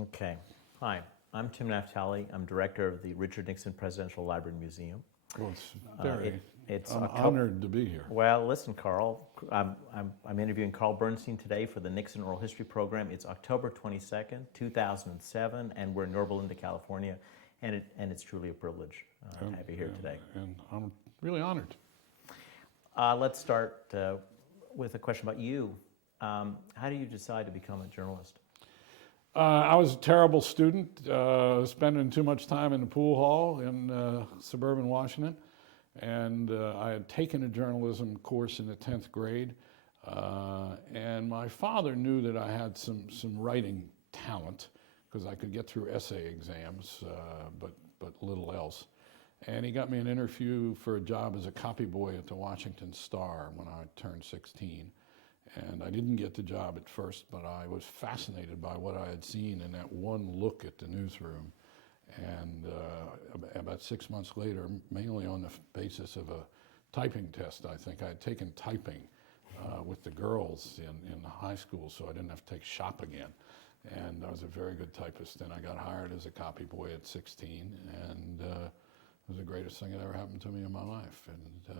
Okay. Hi, I'm Tim Naftali. I'm director of the Richard Nixon Presidential Library and Museum. Well, I'm October. honored to be here. Well, listen, Carl. I'm interviewing Carl Bernstein today for the Nixon Oral History Program. It's October 22nd, 2007, and we're in Yorba, California, and it's truly a privilege to have you here today. And I'm really honored. Let's start with a question about you. How do you decide to become a journalist? I was a terrible student, spending too much time in the pool hall in suburban Washington. And I had taken a journalism course in the 10th grade. And my father knew that I had some writing talent because I could get through essay exams, but little else. And he got me an interview for a job as a copy boy at the Washington Star when I turned 16. And I didn't get the job at first, but I was fascinated by what I had seen in that one look at the newsroom. And about 6 months later, mainly on the basis of a typing test, I think I had taken typing with the girls in high school, so I didn't have to take shop again. And I was a very good typist, and I got hired as a copy boy at 16, and it was the greatest thing that ever happened to me in my life. And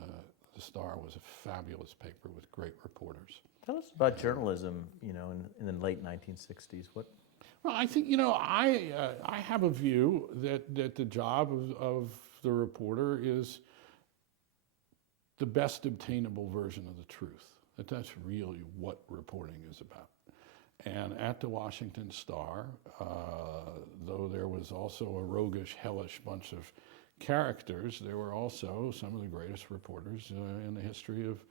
the Star was a fabulous paper with great reporters. Tell us about journalism, in the late 1960s. Well, I think, I have a view that the job of the reporter is the best obtainable version of the truth. That's really what reporting is about. And at the Washington Star, though there was also a roguish, hellish bunch of characters, there were also some of the greatest reporters in the history of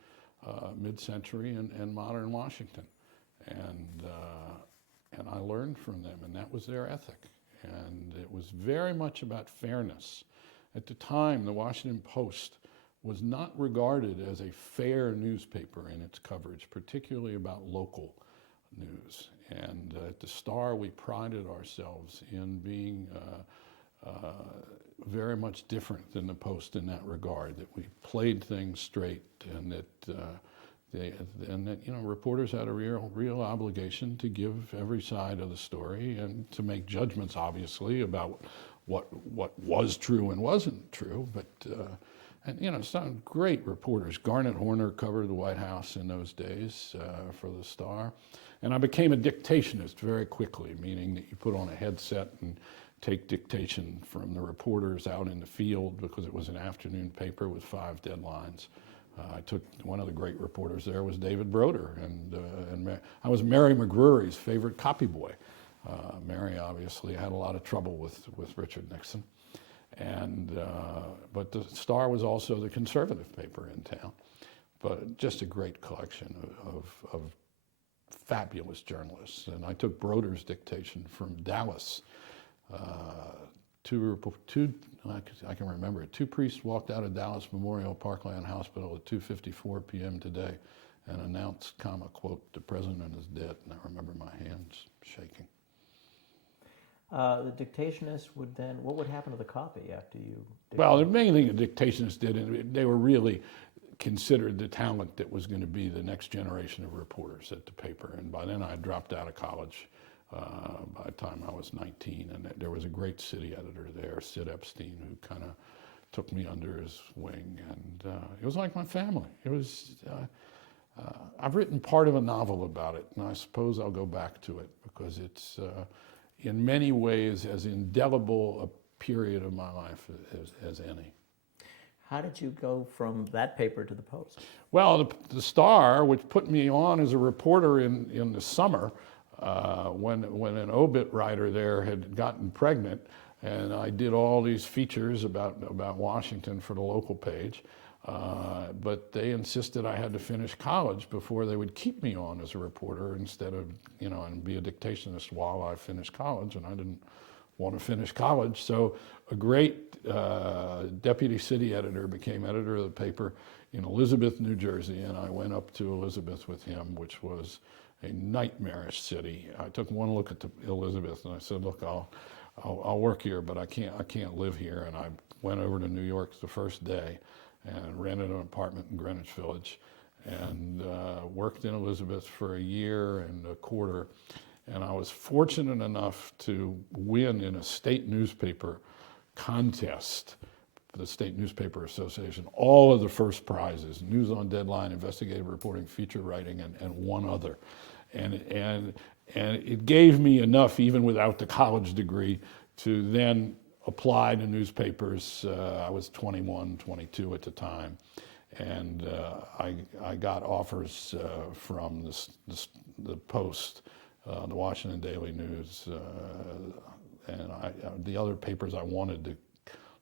mid-century and modern Washington. And I learned from them, and that was their ethic. And it was very much about fairness. At the time, the Washington Post was not regarded as a fair newspaper in its coverage, particularly about local news. And at the Star, we prided ourselves in being very much different than the Post in that regard, that we played things straight, and that reporters had a real obligation to give every side of the story and to make judgments, obviously, about what was true and wasn't true. But some great reporters. Garnet Horner covered the White House in those days for the Star, and I became a dictationist very quickly, meaning that you put on a headset and take dictation from the reporters out in the field, because it was an afternoon paper with 5 deadlines. I took one of the great reporters there was David Broder, and I was Mary McGrory's favorite copy boy. Mary obviously had a lot of trouble with Richard Nixon, but the Star was also the conservative paper in town. But just a great collection of fabulous journalists. And I took Broder's dictation from Dallas. I can remember it. 2 priests walked out of Dallas Memorial Parkland Hospital at 2:54 p.m. today and announced, quote, "The president is dead." And I remember my hands shaking. The dictationist what would happen to the copy after you dictated? Well, the main thing the dictationists did, they were really considered the talent that was going to be the next generation of reporters at the paper. And by then I dropped out of college. By the time I was 19, and there was a great city editor there, Sid Epstein, who kind of took me under his wing, and it was like my family. It was. I've written part of a novel about it, and I suppose I'll go back to it because it's, in many ways, as indelible a period of my life as any. How did you go from that paper to the Post? Well, the Star, which put me on as a reporter in the summer. When an obit writer there had gotten pregnant, and I did all these features about Washington for the local page, but they insisted I had to finish college before they would keep me on as a reporter instead of, and be a dictationist while I finished college, and I didn't want to finish college. So a great deputy city editor became editor of the paper in Elizabeth, New Jersey, and I went up to Elizabeth with him, which was a nightmarish city. I took one look at Elizabeth and I said, "Look, I'll work here, but I can't live here." And I went over to New York the first day and rented an apartment in Greenwich Village and worked in Elizabeth for a year and a quarter. And I was fortunate enough to win in a state newspaper contest, the State Newspaper Association, all of the first prizes: news on deadline, investigative reporting, feature writing, and one other. And it gave me enough, even without the college degree, to then apply to newspapers. I was 21, 22 at the time. And I got offers from the Post, the Washington Daily News, and the other papers I wanted to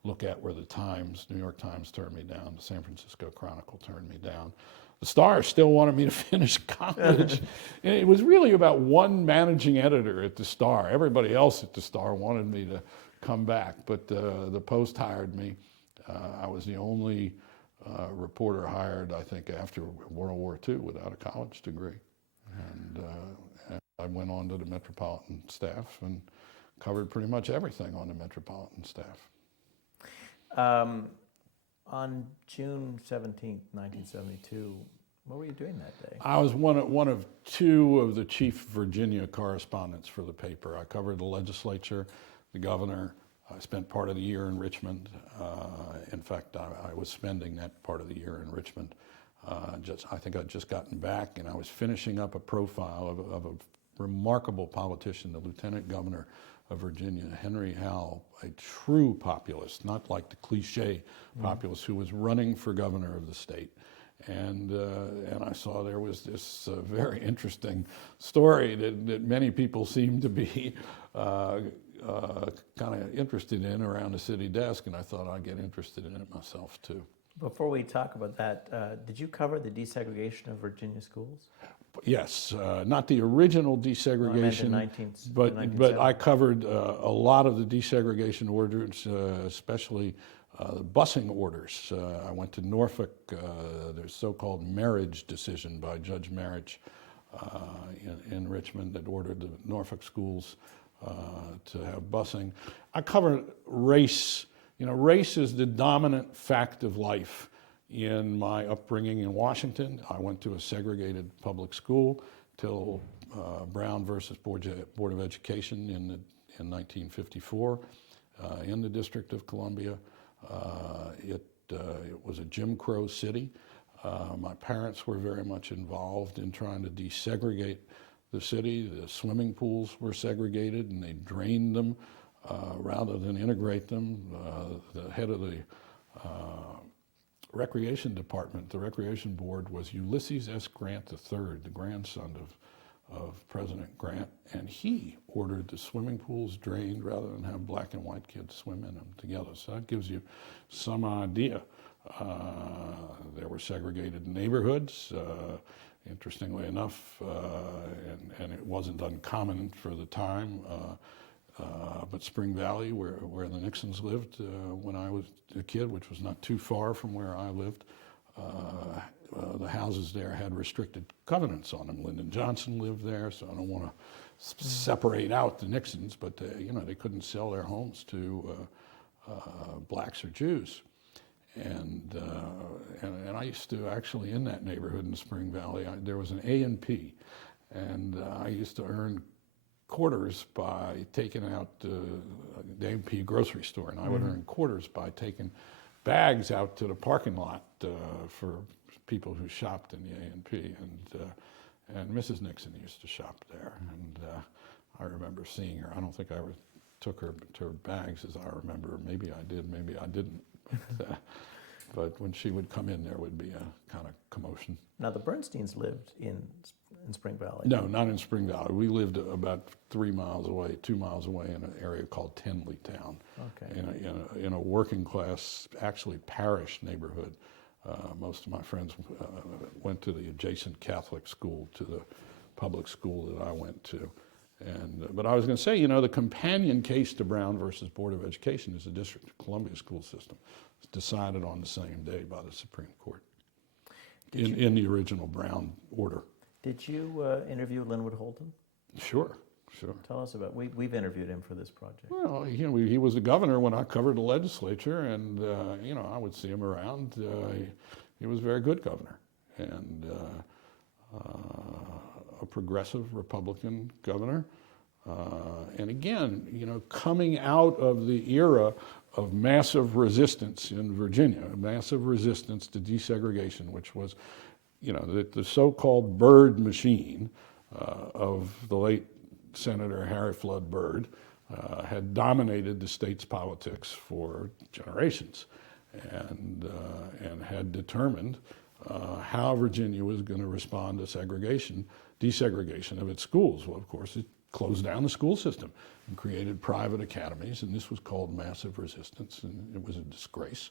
look at were the Times. New York Times turned me down. The San Francisco Chronicle turned me down. The Star still wanted me to finish college. And it was really about one managing editor at the Star. Everybody else at the Star wanted me to come back, but the Post hired me. I was the only reporter hired, I think, after World War II without a college degree. And I went on to the Metropolitan staff and covered pretty much everything on the Metropolitan staff. On June 17th, 1972, what were you doing that day? I was one of two of the chief Virginia correspondents for the paper. I covered the legislature, the governor. I spent part of the year in Richmond. In fact, I was spending that part of the year in Richmond. I think I'd just gotten back, and I was finishing up a profile of a remarkable politician, the lieutenant governor of Virginia, Henry Howell, a true populist, not like the cliche populist, who was running for governor of the state. And I saw there was this very interesting story that many people seem to be kind of interested in around the city desk, and I thought I'd get interested in it myself too. Before we talk about that, did you cover the desegregation of Virginia schools? Yes, not the original desegregation, No, I meant the but I covered a lot of the desegregation orders, especially the busing orders. I went to Norfolk, the so-called marriage decision by Judge Marriage in Richmond that ordered the Norfolk schools to have busing. I covered race. You know, race is the dominant fact of life in my upbringing in Washington. I went to a segregated public school till Brown versus Board of Education in 1954 in the District of Columbia. It was a Jim Crow city. My parents were very much involved in trying to desegregate the city. The swimming pools were segregated and they drained them rather than integrate them. The head of the Recreation Department, the Recreation Board, was Ulysses S. Grant III, the grandson of President Grant, and he ordered the swimming pools drained rather than have black and white kids swim in them together. So that gives you some idea. There were segregated neighborhoods, interestingly enough, and it wasn't uncommon for the time. But Spring Valley, where the Nixons lived when I was a kid, which was not too far from where I lived, the houses there had restricted covenants on them. Lyndon Johnson lived there, so I don't want to separate out the Nixons, but they couldn't sell their homes to blacks or Jews. And I used to actually, in that neighborhood in Spring Valley, there was an A&P, and I used to earn quarters by taking out the A&P grocery store, and I would earn quarters by taking bags out to the parking lot for people who shopped in the A&P, and Mrs. Nixon used to shop there, and I remember seeing her. I don't think I ever took her to her bags, as I remember. Maybe I did, maybe I didn't. But when she would come in, there would be a kind of commotion. Now, the Bernsteins lived in Spring Valley. No, not in Spring Valley. We lived about 2 miles away in an area called Tenleytown. Okay. In a working class, actually parish neighborhood. Most of my friends went to the adjacent Catholic school to the public school that I went to. But I was going to say, the companion case to Brown versus Board of Education is the District of Columbia school system. It's decided on the same day by the Supreme Court in the original Brown order. Did you interview Linwood Holton? Sure. Tell us about. We've interviewed him for this project. Well, he was the governor when I covered the legislature, and I would see him around. He was a very good governor, and a progressive Republican governor. And again, coming out of the era of massive resistance in Virginia, massive resistance to desegregation, which was, the so-called Byrd machine of the late Senator Harry Flood Byrd had dominated the state's politics for generations, and had determined how Virginia was going to respond to desegregation of its schools. Well, of course, it closed down the school system and created private academies, and this was called massive resistance, and it was a disgrace.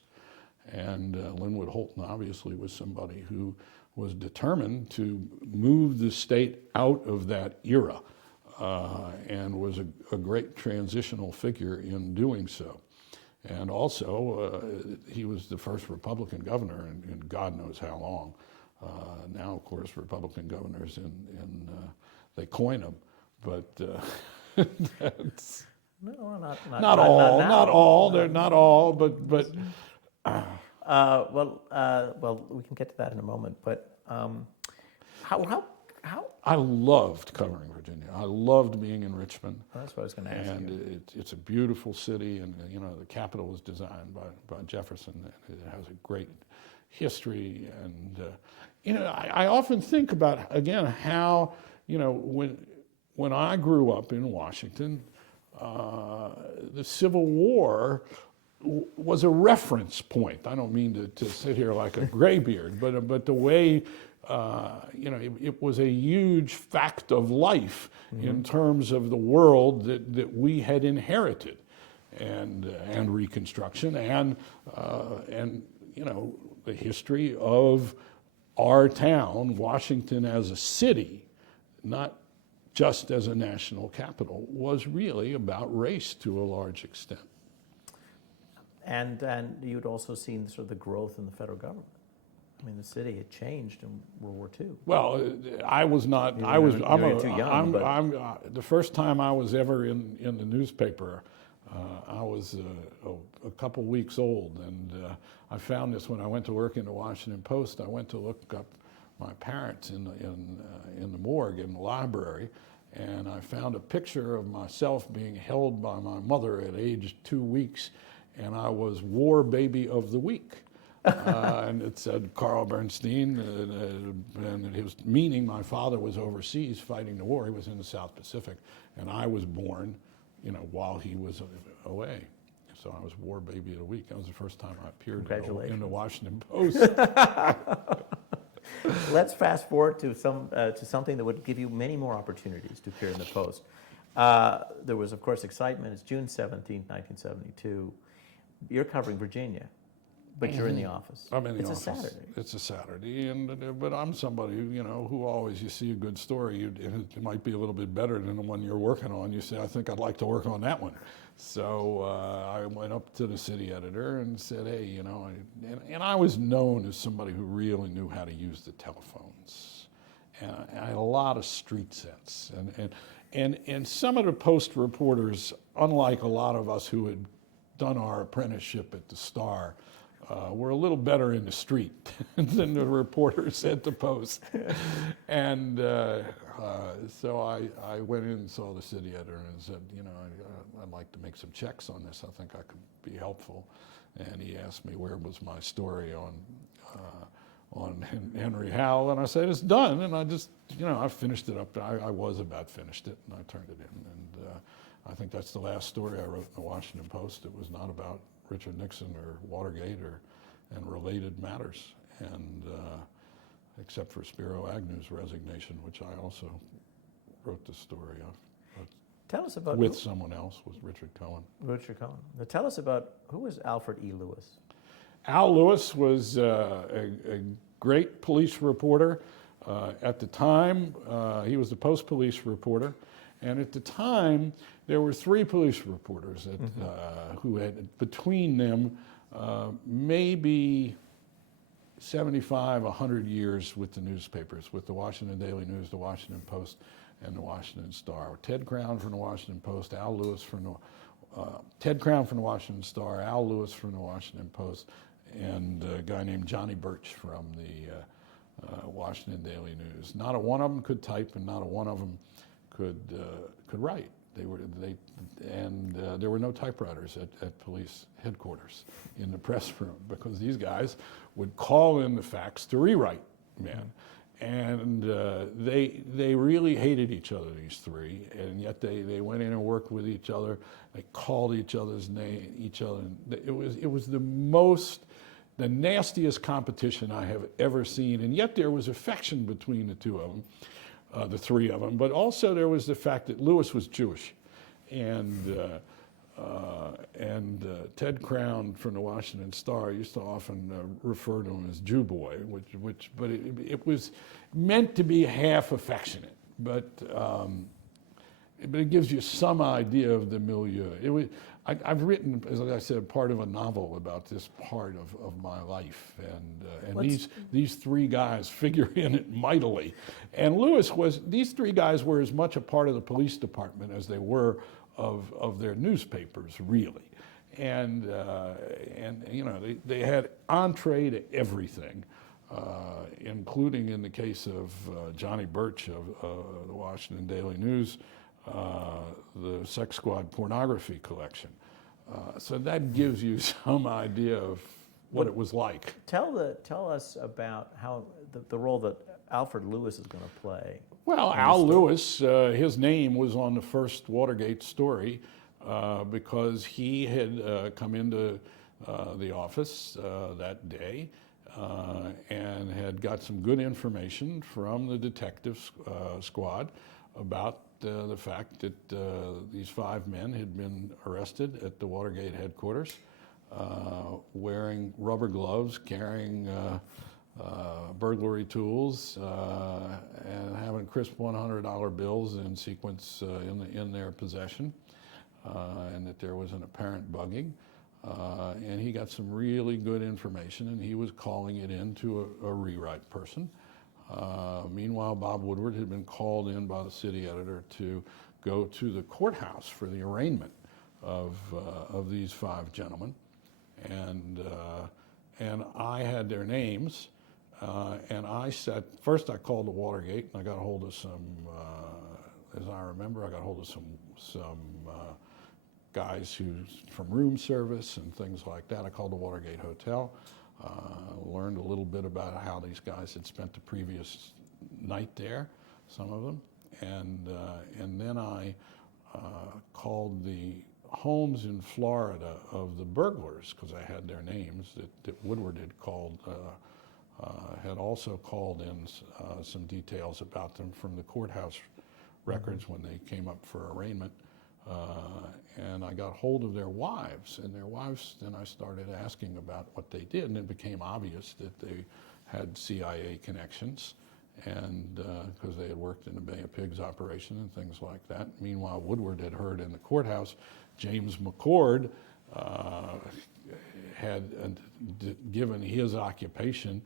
And Linwood Holton obviously was somebody who was determined to move the state out of that era, and was a great transitional figure in doing so. And also, he was the first Republican governor in God knows how long. Now, of course, Republican governors, they coin them, but that's no, not all. They're not all, but. Well, we can get to that in a moment. But how? I loved covering Virginia. I loved being in Richmond. Well, that's what I was going to ask you. And it's a beautiful city, and the Capitol was designed by Jefferson. It has a great history, and I often think about again how when I grew up in Washington, the Civil War was a reference point. I don't mean to sit here like a graybeard, but the way it was a huge fact of life in terms of the world that we had inherited, and Reconstruction, and the history of our town, Washington as a city, not just as a national capital, was really about race to a large extent. And you'd also seen sort of the growth in the federal government. I mean, the city had changed in World War II. Well, I was not. The first time I was ever in the newspaper, I was a couple weeks old, and I found this when I went to work in the Washington Post. I went to look up my parents in the morgue in the library, and I found a picture of myself being held by my mother at age 2 weeks, and I was War Baby of the Week. And it said Carl Bernstein, and it was meaning my father was overseas fighting the war. He was in the South Pacific, and I was born, while he was away. So I was War Baby of the Week. That was the first time I appeared in the Washington Post. Let's fast forward to something that would give you many more opportunities to appear in the Post. There was, of course, excitement. It's June 17th, 1972. You're covering Virginia, but you're in the office. I'm in the office. It's a Saturday, but I'm somebody who always, you see a good story, it might be a little bit better than the one you're working on. You say, I think I'd like to work on that one. So I went up to the city editor and said, hey, and I was known as somebody who really knew how to use the telephones, and I had a lot of street sense, and some of the Post reporters, unlike a lot of us who had done our apprenticeship at the Star, were a little better in the street than the reporters at the Post. And so I went in and saw the city editor and said, I'd like to make some checks on this. I think I could be helpful. And he asked me where was my story on Henry Howell, and I said, it's done. And I just, I finished it up. I was about finished it, and I turned it in. And I think that's the last story I wrote in the Washington Post. It was not about Richard Nixon or Watergate and related matters, and except for Spiro Agnew's resignation, which I also wrote the story of. Tell us about with someone else, was Richard Cohen. Richard Cohen. Now tell us about who was Alfred E. Lewis. Al Lewis was a great police reporter. At the time, he was the Post police reporter. And at the time, there were 3 police reporters who had, between them, maybe 75, 100 years with the newspapers, with the Washington Daily News, the Washington Post, and the Washington Star. Ted Crown from the Washington Post, Al Lewis from the Ted Crown from the Washington Star, Al Lewis from the Washington Post, and a guy named Johnny Birch from Washington Daily News. Not a one of them could type, and not a one of them could write. There were no typewriters at police headquarters in the press room, because these guys would call in the facts to rewrite men. And they really hated each other, these three, and yet they went in and worked with each other. They called each other's name, It was the nastiest competition I have ever seen, and yet there was affection between the two of them. The three of them, but also there was the fact that Lewis was Jewish, and Ted Crown from the Washington Star used to often refer to him as Jew Boy, but it was meant to be half affectionate, but it gives you some idea of the milieu. I've written, as I said, part of a novel about this part of my life, and these three guys figure in it mightily. And these three guys were as much a part of the police department as they were of their newspapers, really. And they had entree to everything, including in the case of Johnny Birch of the Washington Daily News, the Sex Squad pornography collection. So that gives you some idea of what it was like. Tell us about how the role that Alfred Lewis is going to play. Well, Al Lewis, his name was on the first Watergate story because he had come into the office that day and had got some good information from the detective squad about the fact that these 5 men had been arrested at the Watergate headquarters, wearing rubber gloves, carrying burglary tools, and having crisp $100 bills in sequence in their possession, and that there was an apparent bugging. And he got some really good information, and he was calling it in to a rewrite person. Meanwhile, Bob Woodward had been called in by the city editor to go to the courthouse for the arraignment of these 5 gentlemen, and I had their names, and first I called the Watergate, and I got a hold of some, as I remember, I got a hold of some guys from room service and things like that. I called the Watergate Hotel. Learned a little bit about how these guys had spent the previous night there, some of them, and then I called the homes in Florida of the burglars, because I had their names that Woodward had called, had also called in some details about them from the courthouse records when they came up for arraignment. And I got hold of their wives, and then I started asking about what they did, and it became obvious that they had CIA connections, and because they had worked in the Bay of Pigs operation and things like that. Meanwhile, Woodward had heard in the courthouse James McCord had given his occupation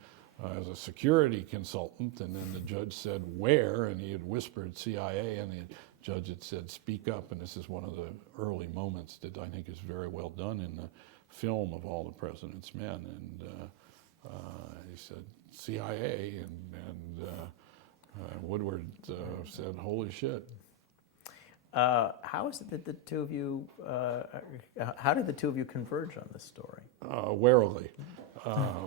as a security consultant, and then the judge said, "Where?" And he had whispered CIA, and the judge had said, "Speak up." And this is one of the early moments that I think is very well done in the film of All the President's Men. And he said, "CIA," and Woodward said, "Holy shit." How is it that the two of you? How did the two of you converge on this story? Warily.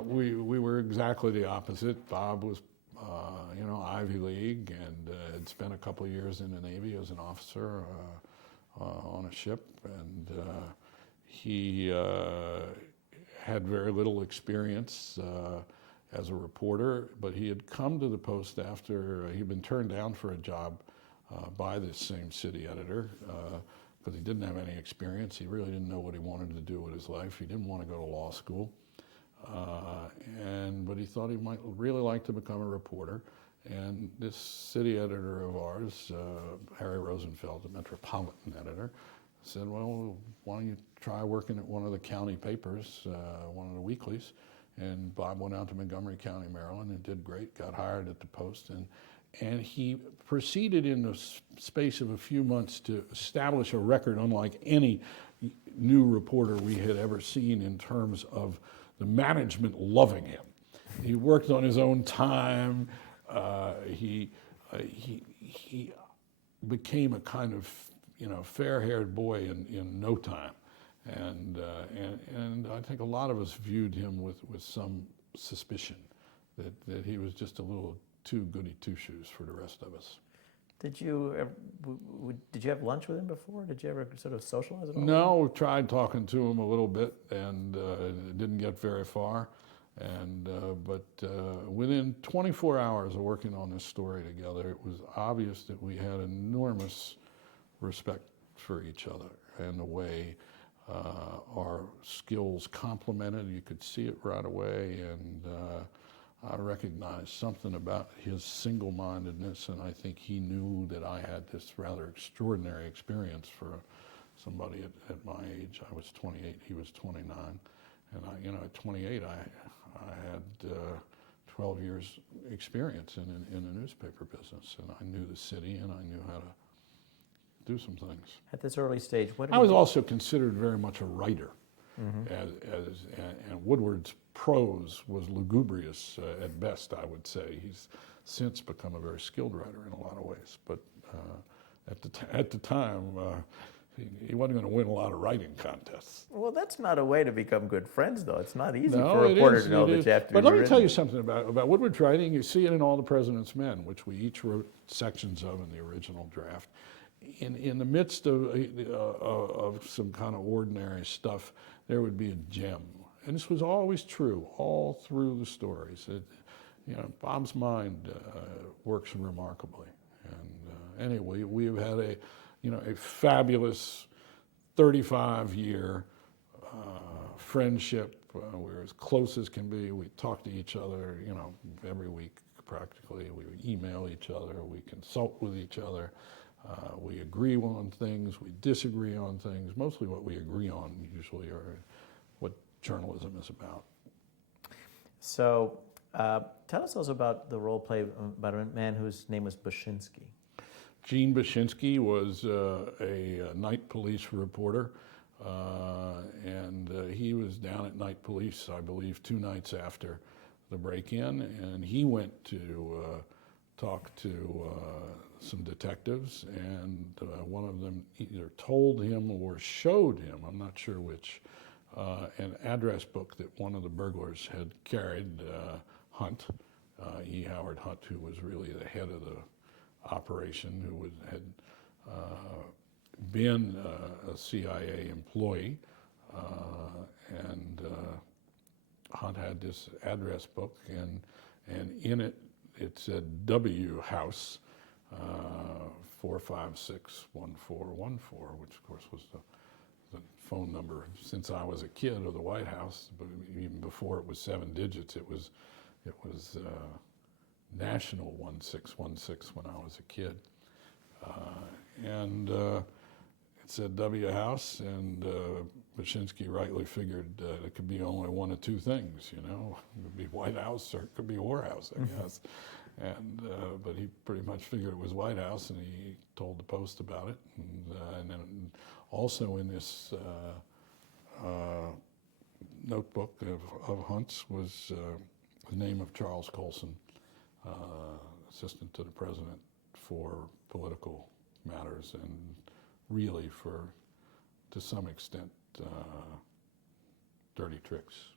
We were exactly the opposite. Bob was, Ivy League, and had spent a couple of years in the Navy as an officer on a ship, and he had very little experience as a reporter, but he had come to the Post after he'd been turned down for a job by this same city editor, because he didn't have any experience. He really didn't know what he wanted to do with his life. He didn't want to go to law school, but he thought he might really like to become a reporter. And this city editor of ours, Harry Rosenfeld, the Metropolitan editor, said, "Well, why don't you try working at one of the county papers, one of the weeklies?" And Bob went out to Montgomery County, Maryland, and did great, got hired at the Post, and he proceeded in the space of a few months to establish a record unlike any new reporter we had ever seen in terms of the management loving him. he worked on his own time. He became a kind of, fair-haired boy in no time. And I think a lot of us viewed him with some suspicion that he was just a little too goody two-shoes for the rest of us. Did you have lunch with him before? Did you ever sort of socialize at all? No, we tried talking to him a little bit, and it didn't get very far. But within 24 hours of working on this story together, it was obvious that we had enormous respect for each other and the way our skills complemented. You could see it right away, and I recognized something about his single-mindedness, and I think he knew that I had this rather extraordinary experience for somebody at my age. I was 28, he was 29, and at 28, I had 12 years experience in the newspaper business, and I knew the city, and I knew how to do some things. At this early stage, what did I was you also considered very much a writer, and Woodward's prose was lugubrious at best, I would say. He's since become a very skilled writer in a lot of ways, but at the time, he wasn't going to win a lot of writing contests. Well, that's not a way to become good friends, though. It's not easy No, for a it reporter is, to know it that is. you have to But be let me written. tell you something about Woodward's writing. You see it in All the President's Men, which we each wrote sections of in the original draft. In the midst of some kind of ordinary stuff, there would be a gem. And this was always true all through the stories. Bob's mind works remarkably. And anyway, we have had a fabulous 35-year friendship. We're as close as can be. We talk to each other, every week practically. We email each other. We consult with each other. We agree on things. We disagree on things. Mostly what we agree on usually are what journalism is about. So tell us also about the role play about a man whose name was Bashinsky. Gene Bashinsky was a night police reporter, and he was down at night police, I believe, 2 nights after the break-in, and he went to talk to some detectives, and one of them either told him or showed him, I'm not sure which, an address book that one of the burglars had carried, Hunt, E. Howard Hunt, who was really the head of the operation, who had been a CIA employee, and Hunt had this address book, and in it said W House 4561414, which of course was the phone number since I was a kid of the White House. But even before it was 7 digits, it was national 1616 when I was a kid, and it said W House, and Bashinsky rightly figured it could be only one of 2 things, It could be White House or it could be whorehouse, I guess. And but he pretty much figured it was White House, and he told the Post about it. And then also in this notebook of Hunt's was the name of Charles Colson, assistant to the president for political matters, and really to some extent, dirty tricks.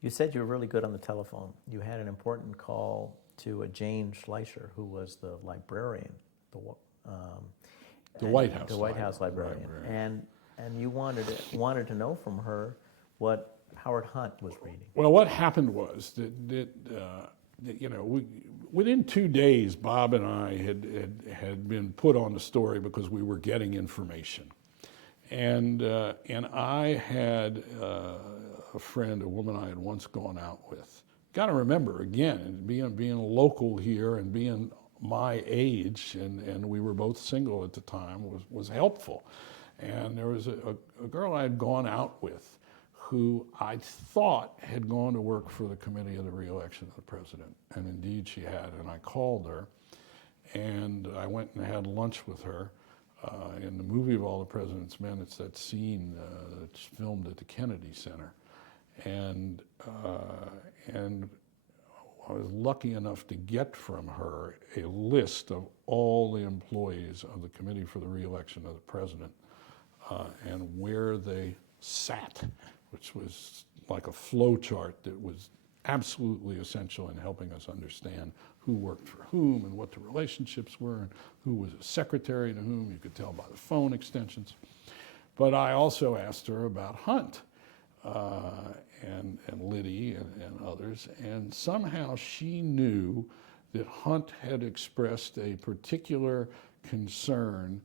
You said you were really good on the telephone. You had an important call to a Jane Schleicher, who was the librarian, the White House. The White House librarian. And you wanted to know from her what Howard Hunt was reading. Well, what happened was that within 2 days, Bob and I had been put on the story because we were getting information, and I had a friend, a woman I had once gone out with. Got to remember again, being local here and being my age, and we were both single at the time, was helpful. And there was a girl I had gone out with, who I thought had gone to work for the Committee of the Re-election of the President. And indeed she had. And I called her, and I went and had lunch with her. In the movie of All the President's Men, it's that scene that's filmed at the Kennedy Center. And I was lucky enough to get from her a list of all the employees of the Committee for the Re-election of the President and where they sat, which was like a flow chart that was absolutely essential in helping us understand who worked for whom and what the relationships were and who was a secretary to whom. You could tell by the phone extensions. But I also asked her about Hunt and Liddy and others, and somehow she knew that Hunt had expressed a particular concern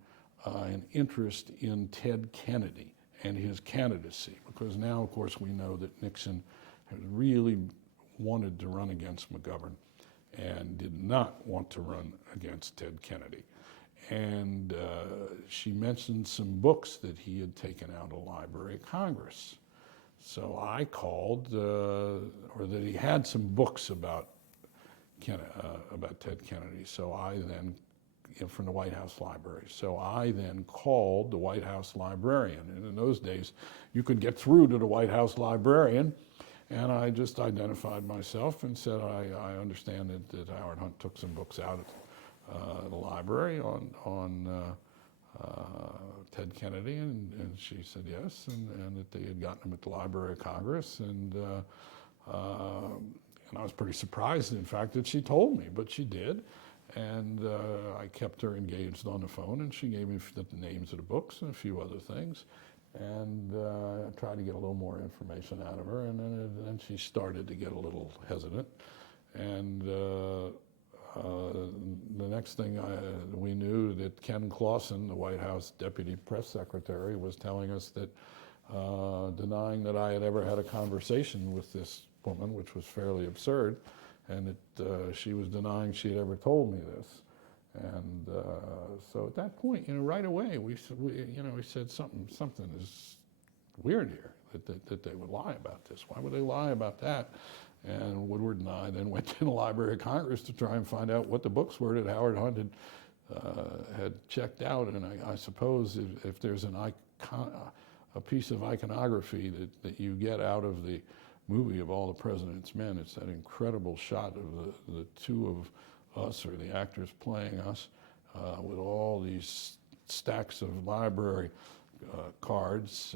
and interest in Ted Kennedy and his candidacy, because now, of course, we know that Nixon had really wanted to run against McGovern and did not want to run against Ted Kennedy. And she mentioned some books that he had taken out of the Library of Congress. So I called, or that he had some books about Ted Kennedy. So I then, from the White House Library. So I then called the White House librarian. And in those days, you could get through to the White House librarian. And I just identified myself and said, I understand that Howard Hunt took some books out of the library on Ted Kennedy, and she said yes, and that they had gotten him at the Library of Congress, and I was pretty surprised, in fact, that she told me, but she did, and I kept her engaged on the phone, and she gave me the names of the books and a few other things, and I tried to get a little more information out of her, and then she started to get a little hesitant, and the next thing we knew that Ken Clausen, the White House Deputy Press Secretary, was telling us that, denying that I had ever had a conversation with this woman, which was fairly absurd, and that she was denying she had ever told me this. And so at that point, right away, we said something is weird here, that they would lie about this. Why would they lie about that? And Woodward and I then went to the Library of Congress to try and find out what the books were that Howard Hunt had checked out. And I suppose if there's a piece of iconography that you get out of the movie of All the President's Men, it's that incredible shot of the two of us, or the actors playing us, with all these stacks of library cards,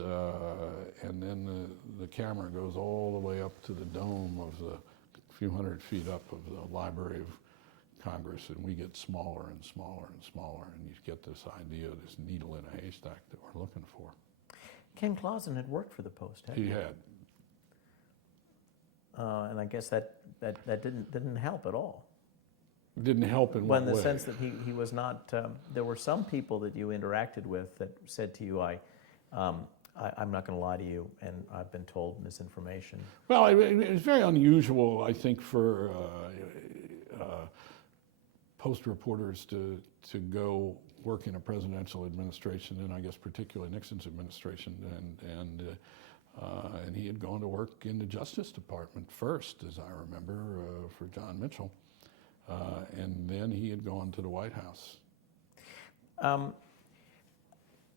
and then the camera goes all the way up to the dome of the few hundred feet up of the Library of Congress, and we get smaller and smaller and smaller, and you get this idea of this needle in a haystack that we're looking for. Ken Clausen had worked for the Post, hadn't He had. And I guess that didn't help at all. Didn't help in what way? In the sense that he was not, there were some people that you interacted with that said to you, I'm not going to lie to you, and I've been told misinformation. Well, it was very unusual, I think, for Post reporters to go work in a presidential administration, and I guess particularly Nixon's administration, and he had gone to work in the Justice Department first, as I remember, for John Mitchell. And then he had gone to the White House.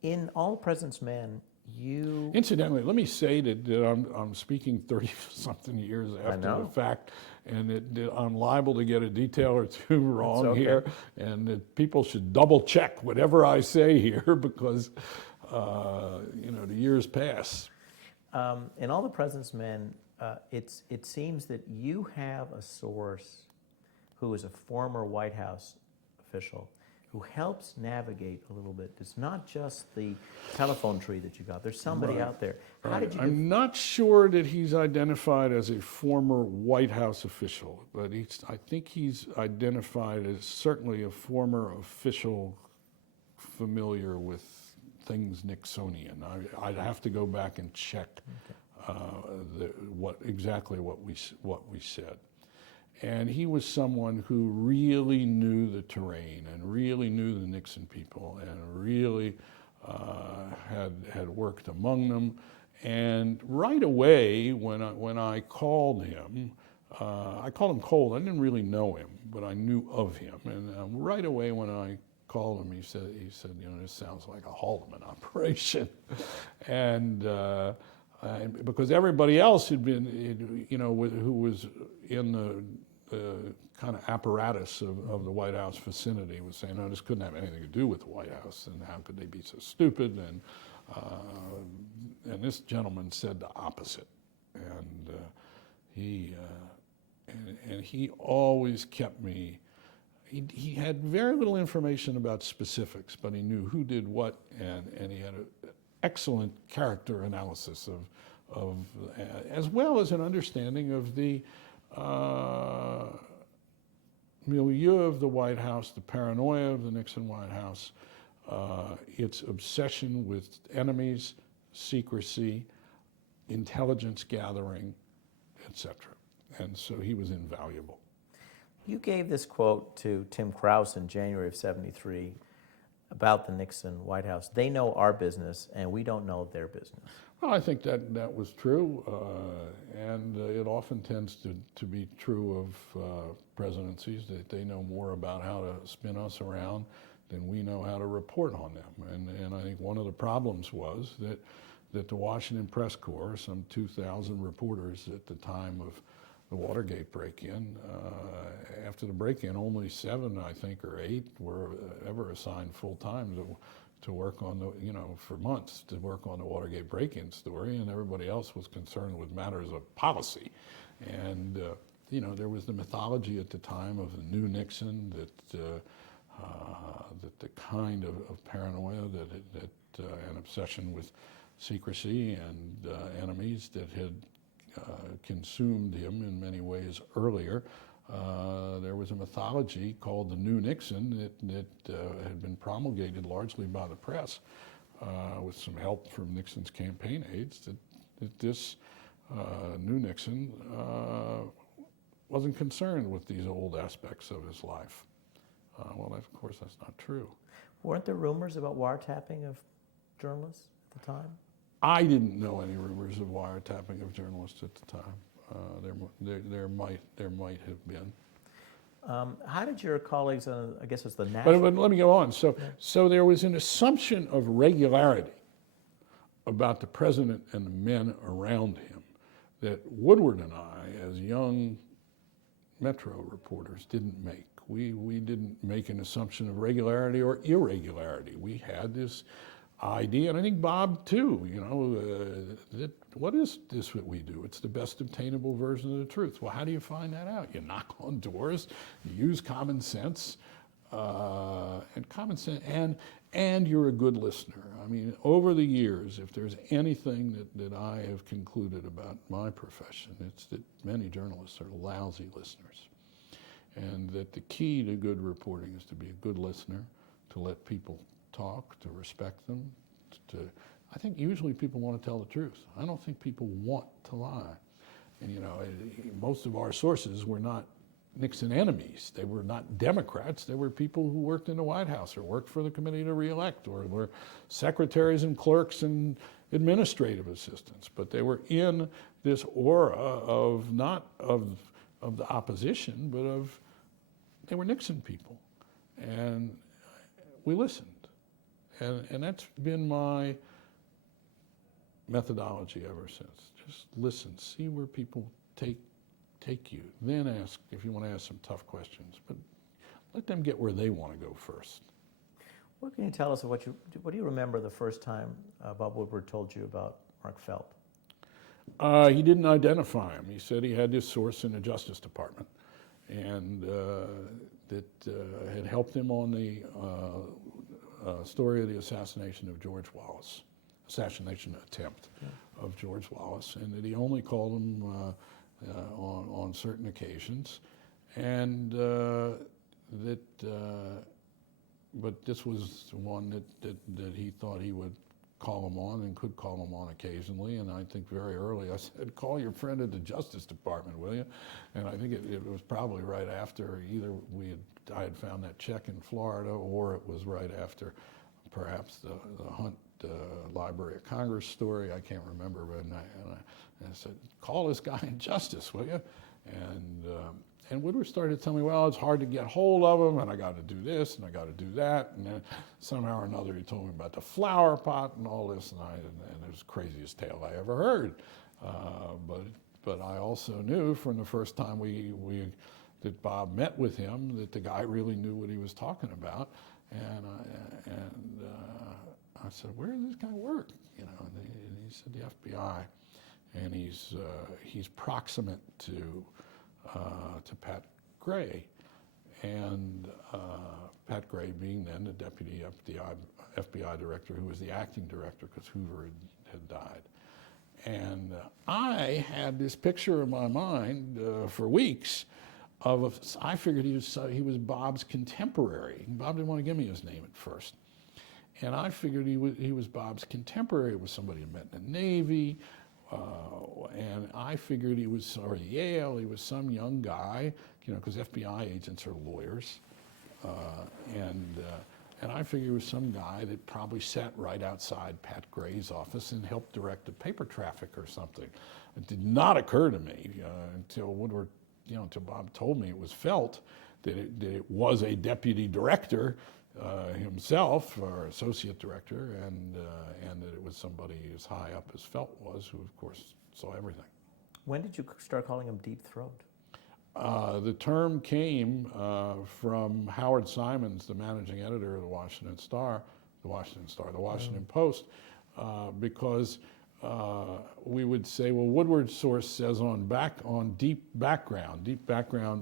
In All the President's Men, you... Incidentally, let me say that I'm speaking 30-something years after the fact, and that I'm liable to get a detail or two wrong here, and that people should double-check whatever I say here, because, the years pass. In All the President's Men, it seems that you have a source who is a former White House official who helps navigate a little bit. It's not just the telephone tree that you got. There's somebody out there. How did you... I'm not sure that he's identified as a former White House official, but I think he's identified as certainly a former official familiar with things Nixonian. I'd have to go back and check exactly what we said. And he was someone who really knew the terrain and really knew the Nixon people and really had worked among them. And right away, when I called him, I called him cold. I didn't really know him, but I knew of him. And right away when I called him, he said, this sounds like a Haldeman operation, and because everybody else had been, who was in kind of apparatus of the White House vicinity was saying, no, this couldn't have anything to do with the White House, and how could they be so stupid? And this gentleman said the opposite, and he always kept me. He had very little information about specifics, but he knew who did what, and he had an excellent character analysis of as well as an understanding of the milieu of the White House, the paranoia of the Nixon White House, its obsession with enemies, secrecy, intelligence gathering, etc. And so he was invaluable. You gave this quote to Tim Krause in January of '73 about the Nixon White House. They know our business, and we don't know their business. Well, I think that was true, and it often tends to be true of presidencies, that they know more about how to spin us around than we know how to report on them. And I think one of the problems was that the Washington Press Corps, some 2,000 reporters at the time of the Watergate break-in, after the break-in, only 7, I think, or 8 were ever assigned full-time to work on the, for months, to work on the Watergate break-in story, and everybody else was concerned with matters of policy. And, there was the mythology at the time of the new Nixon, that the kind of paranoia and obsession with secrecy and enemies that had consumed him in many ways earlier. There was a mythology called the New Nixon that had been promulgated largely by the press, with some help from Nixon's campaign aides, that this New Nixon wasn't concerned with these old aspects of his life. Well, of course, that's not true. Weren't there rumors about wiretapping of journalists at the time? I didn't know any rumors of wiretapping of journalists at the time. There might have been. How did your colleagues, I guess it's the national... But let me go on. So there was an assumption of regularity about the president and the men around him that Woodward and I, as young Metro reporters, didn't make. We didn't make an assumption of regularity or irregularity. We had this idea, and I think Bob too, that what is this that we do? It's the best obtainable version of the truth. Well, how do you find that out? You knock on doors, you use common sense, and you're a good listener. I mean, over the years, if there's anything that I have concluded about my profession, it's that many journalists are lousy listeners. And that the key to good reporting is to be a good listener, to let people talk, to respect them. I think usually people want to tell the truth. I don't think people want to lie. And most of our sources were not Nixon enemies. They were not Democrats. They were people who worked in the White House or worked for the committee to reelect or were secretaries and clerks and administrative assistants. But they were in this aura of not of the opposition, but they were Nixon people. And we listened. And that's been my methodology ever since. Just listen, see where people take you. Then ask, if you want to ask some tough questions, but let them get where they want to go first. What can you tell us of what do you remember the first time Bob Woodward told you about Mark Felt? He didn't identify him. He said he had this source in the Justice Department, and that had helped him on the story of the assassination attempt of George Wallace, and that he only called him on certain occasions, and but this was one that he thought he would call him on and could call him on occasionally. And I think very early I said, call your friend at the Justice Department, will you? And I think it was probably right after either I had found that check in Florida, or it was right after perhaps the Hunt Library of Congress story. I can't remember, but and I said, call this guy in Justice, will you? And Woodward started to tell me, well, it's hard to get hold of him, and I got to do this, and I got to do that. And then somehow or another he told me about the flower pot and all this, and it was the craziest tale I ever heard. But I also knew from the first time we that Bob met with him, that the guy really knew what he was talking about. And I said, where does this guy work? You know, and he said the FBI, and he's proximate to Pat Gray, and Pat Gray being then the deputy FBI director, who was the acting director because Hoover had died. And I had this picture in my mind for weeks I figured he was Bob's contemporary. Bob didn't want to give me his name at first. And I figured he was Bob's contemporary. It was somebody who met in the Navy. And I figured he was, or Yale, he was some young guy, you know, because FBI agents are lawyers. And I figured it was some guy that probably sat right outside Pat Gray's office and helped direct the paper traffic or something. It did not occur to me until Woodward, you know, until Bob told me it was Felt, that it was a deputy director himself, or associate director, and that it was somebody as high up as Felt was, who of course saw everything. When did you start calling him Deep Throat? The term came from Howard Simons, the managing editor of the Washington Post, because we would say, well, Woodward's source says on deep background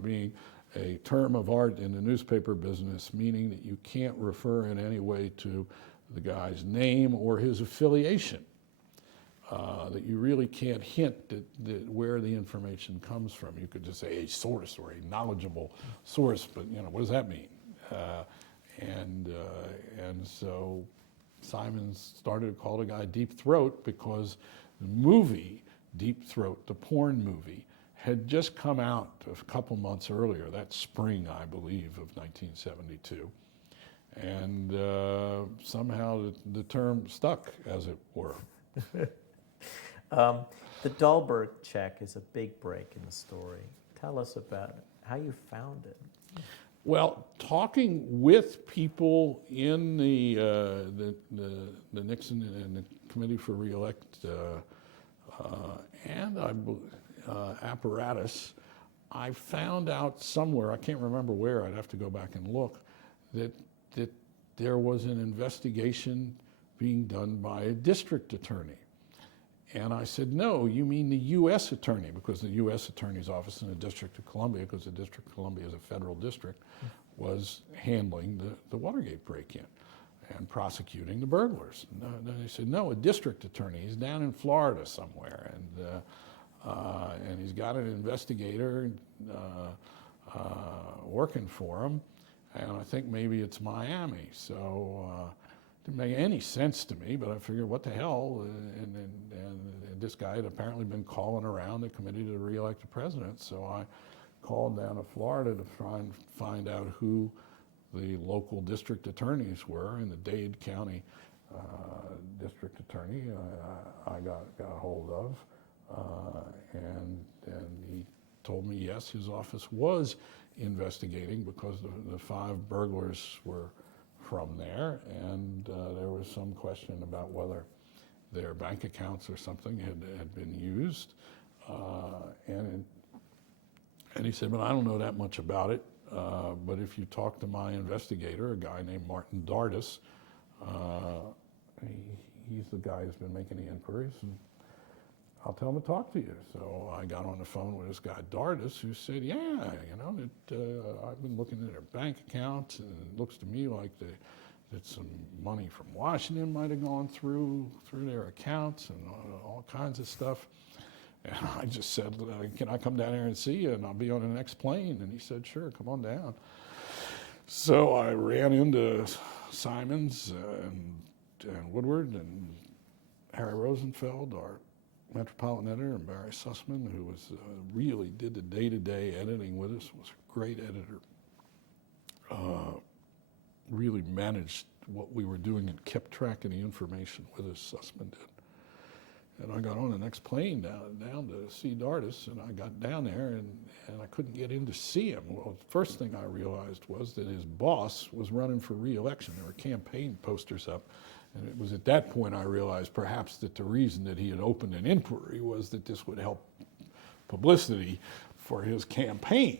being a term of art in the newspaper business, meaning that you can't refer in any way to the guy's name or his affiliation. That you really can't hint that where the information comes from. You could just say a source or a knowledgeable source, but you know, what does that mean? And so Simons started to call the guy Deep Throat because the movie Deep Throat, the porn movie, had just come out a couple months earlier, that spring, I believe, of 1972. And somehow the term stuck, as it were. The Dahlberg check is a big break in the story. Tell us about how you found it. Well, talking with people in the Nixon and the Committee for Re-elect and apparatus, I found out somewhere, I can't remember where, I'd have to go back and look, that there was an investigation being done by a district attorney. And I said, no, you mean the U.S. attorney, because the U.S. attorney's office in the District of Columbia, because the District of Columbia is a federal district, was handling the Watergate break-in and prosecuting the burglars. And they said, no, a district attorney. He's down in Florida somewhere, and he's got an investigator working for him, and I think maybe it's Miami. So didn't make any sense to me, but I figured, what the hell? And this guy had apparently been calling around the committee to re-elect the president, so I called down to Florida to try and find out who the local district attorneys were, and the Dade County district attorney I got a hold of, and he told me, yes, his office was investigating because the 5 burglars were from there, and there was some question about whether their bank accounts or something had been used, and he said, but I don't know that much about it, but if you talk to my investigator, a guy named Martin Dardis, he's the guy who's been making the inquiries, and I'll tell him to talk to you. So I got on the phone with this guy Dardis, who said, yeah, you know, I've been looking at their bank accounts, and it looks to me like that some money from Washington might have gone through their accounts and all kinds of stuff. And I just said, can I come down here and see you, and I'll be on the next plane? And he said, sure, come on down. So I ran into Simons and Woodward and Harry Rosenfeld, our Metropolitan editor, and Barry Sussman, who was really did the day-to-day editing with us, was a great editor. Really managed what we were doing and kept track of the information with us, Sussman did. And I got on the next plane down to see Dardis, and I got down there, and I couldn't get in to see him. Well, the first thing I realized was that his boss was running for re-election. There were campaign posters up, and it was at that point I realized perhaps that the reason that he had opened an inquiry was that this would help publicity for his campaign.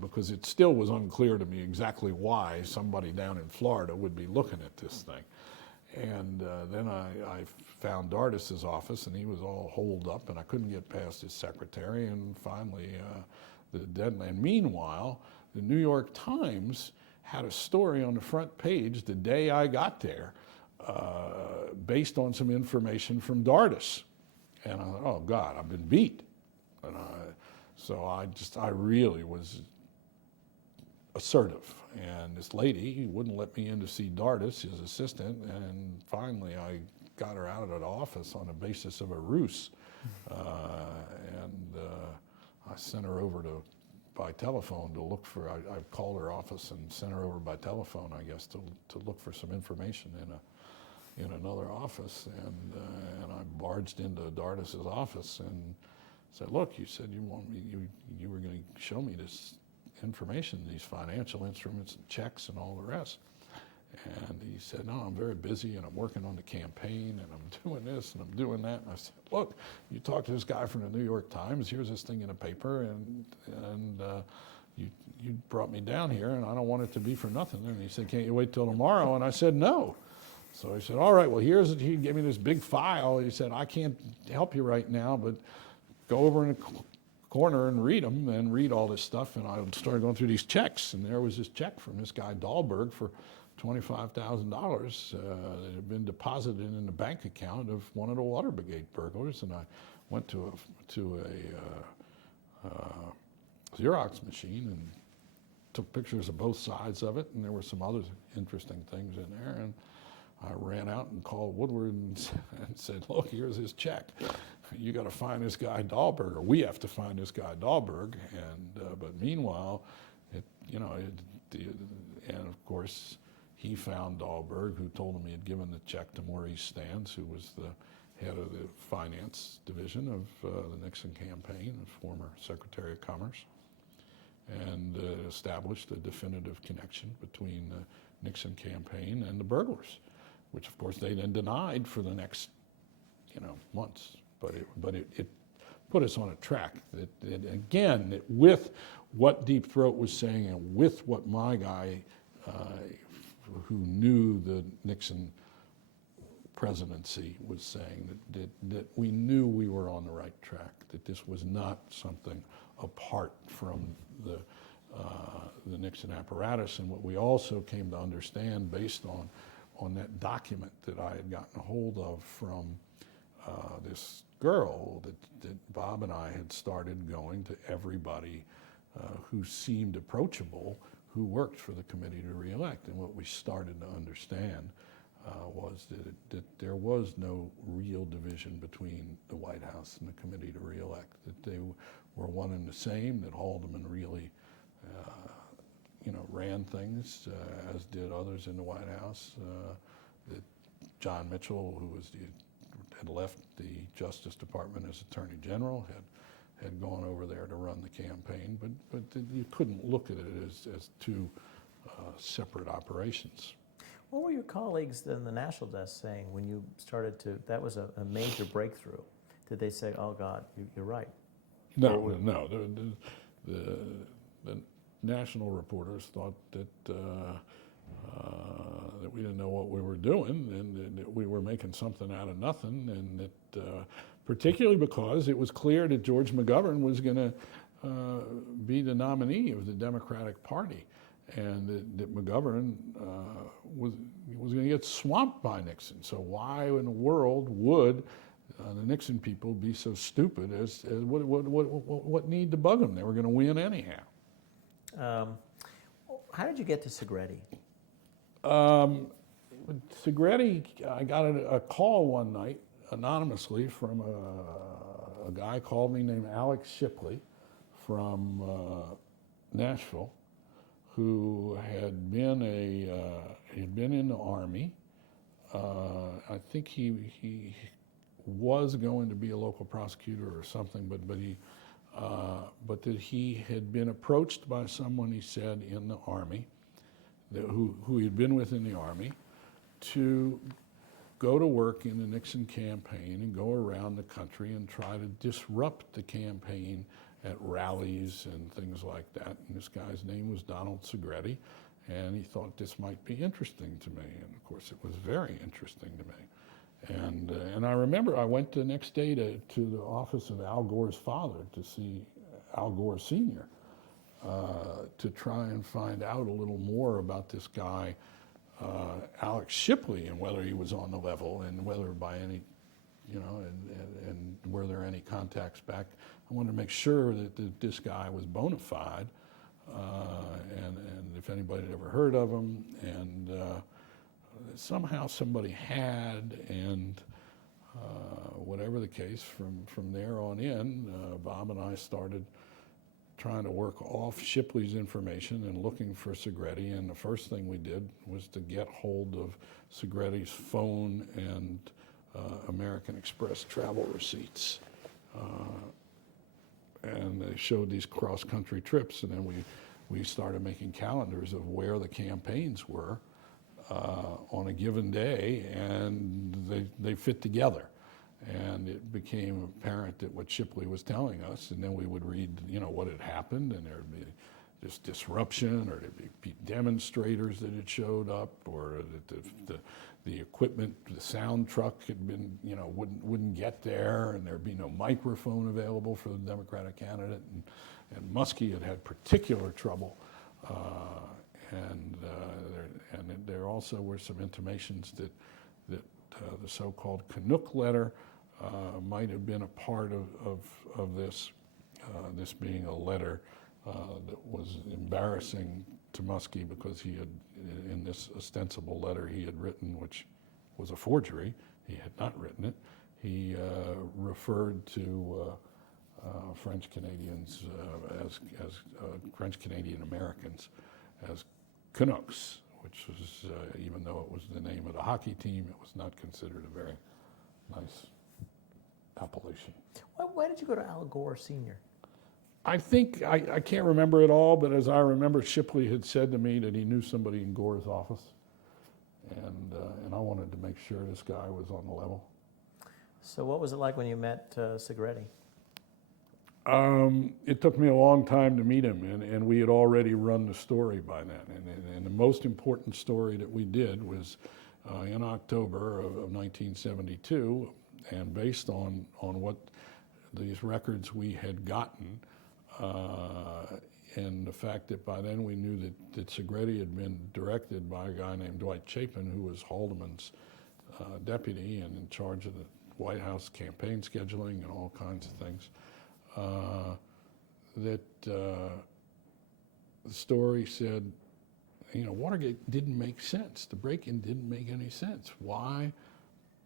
because it still was unclear to me exactly why somebody down in Florida would be looking at this thing. And then I found Dardis's office, and he was all holed up, and I couldn't get past his secretary, and finally the deadline. Meanwhile, the New York Times had a story on the front page the day I got there, based on some information from Dardis. And I thought, oh God, I've been beat. And so I really was assertive. And this lady wouldn't let me in to see Dardis, his assistant, and finally I got her out of the office on the basis of a ruse. I sent her over by telephone to look for, I called her office and sent her over by telephone, I guess, to look for some information in another office. And I barged into Dardis's office and said, look, you said you were going to show me this information, these financial instruments and checks and all the rest. And he said, no, I'm very busy and I'm working on the campaign and I'm doing this and I'm doing that. And I said, look, you talked to this guy from the New York Times, here's this thing in a paper, and you brought me down here and I don't want it to be for nothing. And he said, can't you wait till tomorrow? And I said, no. So he said, all right, well, he gave me this big file. He said, I can't help you right now, but go over in the corner and read them and read all this stuff. And I started going through these checks, and there was this check from this guy Dahlberg for $25,000 that had been deposited in the bank account of one of the Watergate burglars. And I went to a Xerox machine and took pictures of both sides of it, and there were some other interesting things in there. And I ran out and called Woodward and said, look, here's his check. You got to find this guy Dahlberg, or we have to find this guy Dahlberg. And but meanwhile, and of course, he found Dahlberg, who told him he had given the check to Maurice Stans, who was the head of the finance division of the Nixon campaign, a former Secretary of Commerce, and established a definitive connection between the Nixon campaign and the burglars, which of course they then denied for the next, months. But it put us on a track that again, with what Deep Throat was saying and with what my guy, who knew the Nixon presidency, was saying, that we knew we were on the right track, that this was not something apart from the Nixon apparatus. And what we also came to understand, based on that document that I had gotten a hold of from this girl, that Bob and I had started going to everybody who seemed approachable, who worked for the committee to reelect. And what we started to understand was that there was no real division between the White House and the committee to reelect, that they were one and the same, that Haldeman really ran things, as did others in the White House, that John Mitchell, who had left the Justice Department as Attorney General, had gone over there to run the campaign, but you couldn't look at it as two separate operations. What were your colleagues in the National Desk saying when you started that was a major breakthrough? Did they say, oh God, you're right? No. The national reporters thought that we didn't know what we were doing, and that we were making something out of nothing, and that particularly because it was clear that George McGovern was going to be the nominee of the Democratic Party, and that McGovern was going to get swamped by Nixon. So why in the world would the Nixon people be so stupid as what need to bug them? They were going to win anyhow. How did you get to Segretti? Segretti, I got a call one night anonymously from a guy called me named Alex Shipley from Nashville, who had been in the Army. I think he was going to be a local prosecutor or something, but that he had been approached by someone, he said, in the Army, who he had been with in the Army, to go to work in the Nixon campaign and go around the country and try to disrupt the campaign at rallies and things like that. And this guy's name was Donald Segretti, and he thought this might be interesting to me. And of course, it was very interesting to me. And I remember I went the next day to the office of Al Gore's father to see Al Gore Sr. To try and find out a little more about this guy, Alex Shipley, and whether he was on the level, and whether by any, and were there any contacts back. I wanted to make sure that this guy was bona fide, and if anybody had ever heard of him, and somehow somebody had, and whatever the case, from there on in, Bob and I started trying to work off Shipley's information and looking for Segretti, and the first thing we did was to get hold of Segretti's phone and American Express travel receipts. And they showed these cross-country trips, and then we started making calendars of where the campaigns were on a given day, and they fit together. And it became apparent that what Shipley was telling us, and then we would read, what had happened, and there'd be this disruption, or there'd be demonstrators that had showed up, or that the equipment, the sound truck had been, wouldn't get there, and there'd be no microphone available for the Democratic candidate, and Muskie had particular trouble, and there also were some intimations that the so-called Canuck letter might have been a part of this, this being a letter that was embarrassing to Muskie because he had, in this ostensible letter he had written, which was a forgery, he had not written it, he referred to French Canadians as French Canadian Americans as Canucks, which was, even though it was the name of the hockey team, it was not considered a very nice appellation. Why did you go to Al Gore Sr.? I think, I can't remember it all, but as I remember, Shipley had said to me that he knew somebody in Gore's office, and I wanted to make sure this guy was on the level. So what was it like when you met Segretti? It took me a long time to meet him, and we had already run the story by then. And the most important story that we did was in October of 1972, and based on what these records we had gotten, and the fact that by then we knew that Segretti had been directed by a guy named Dwight Chapin, who was Haldeman's deputy and in charge of the White House campaign scheduling and all kinds of things. That the story said, Watergate didn't make sense. The break-in didn't make any sense. Why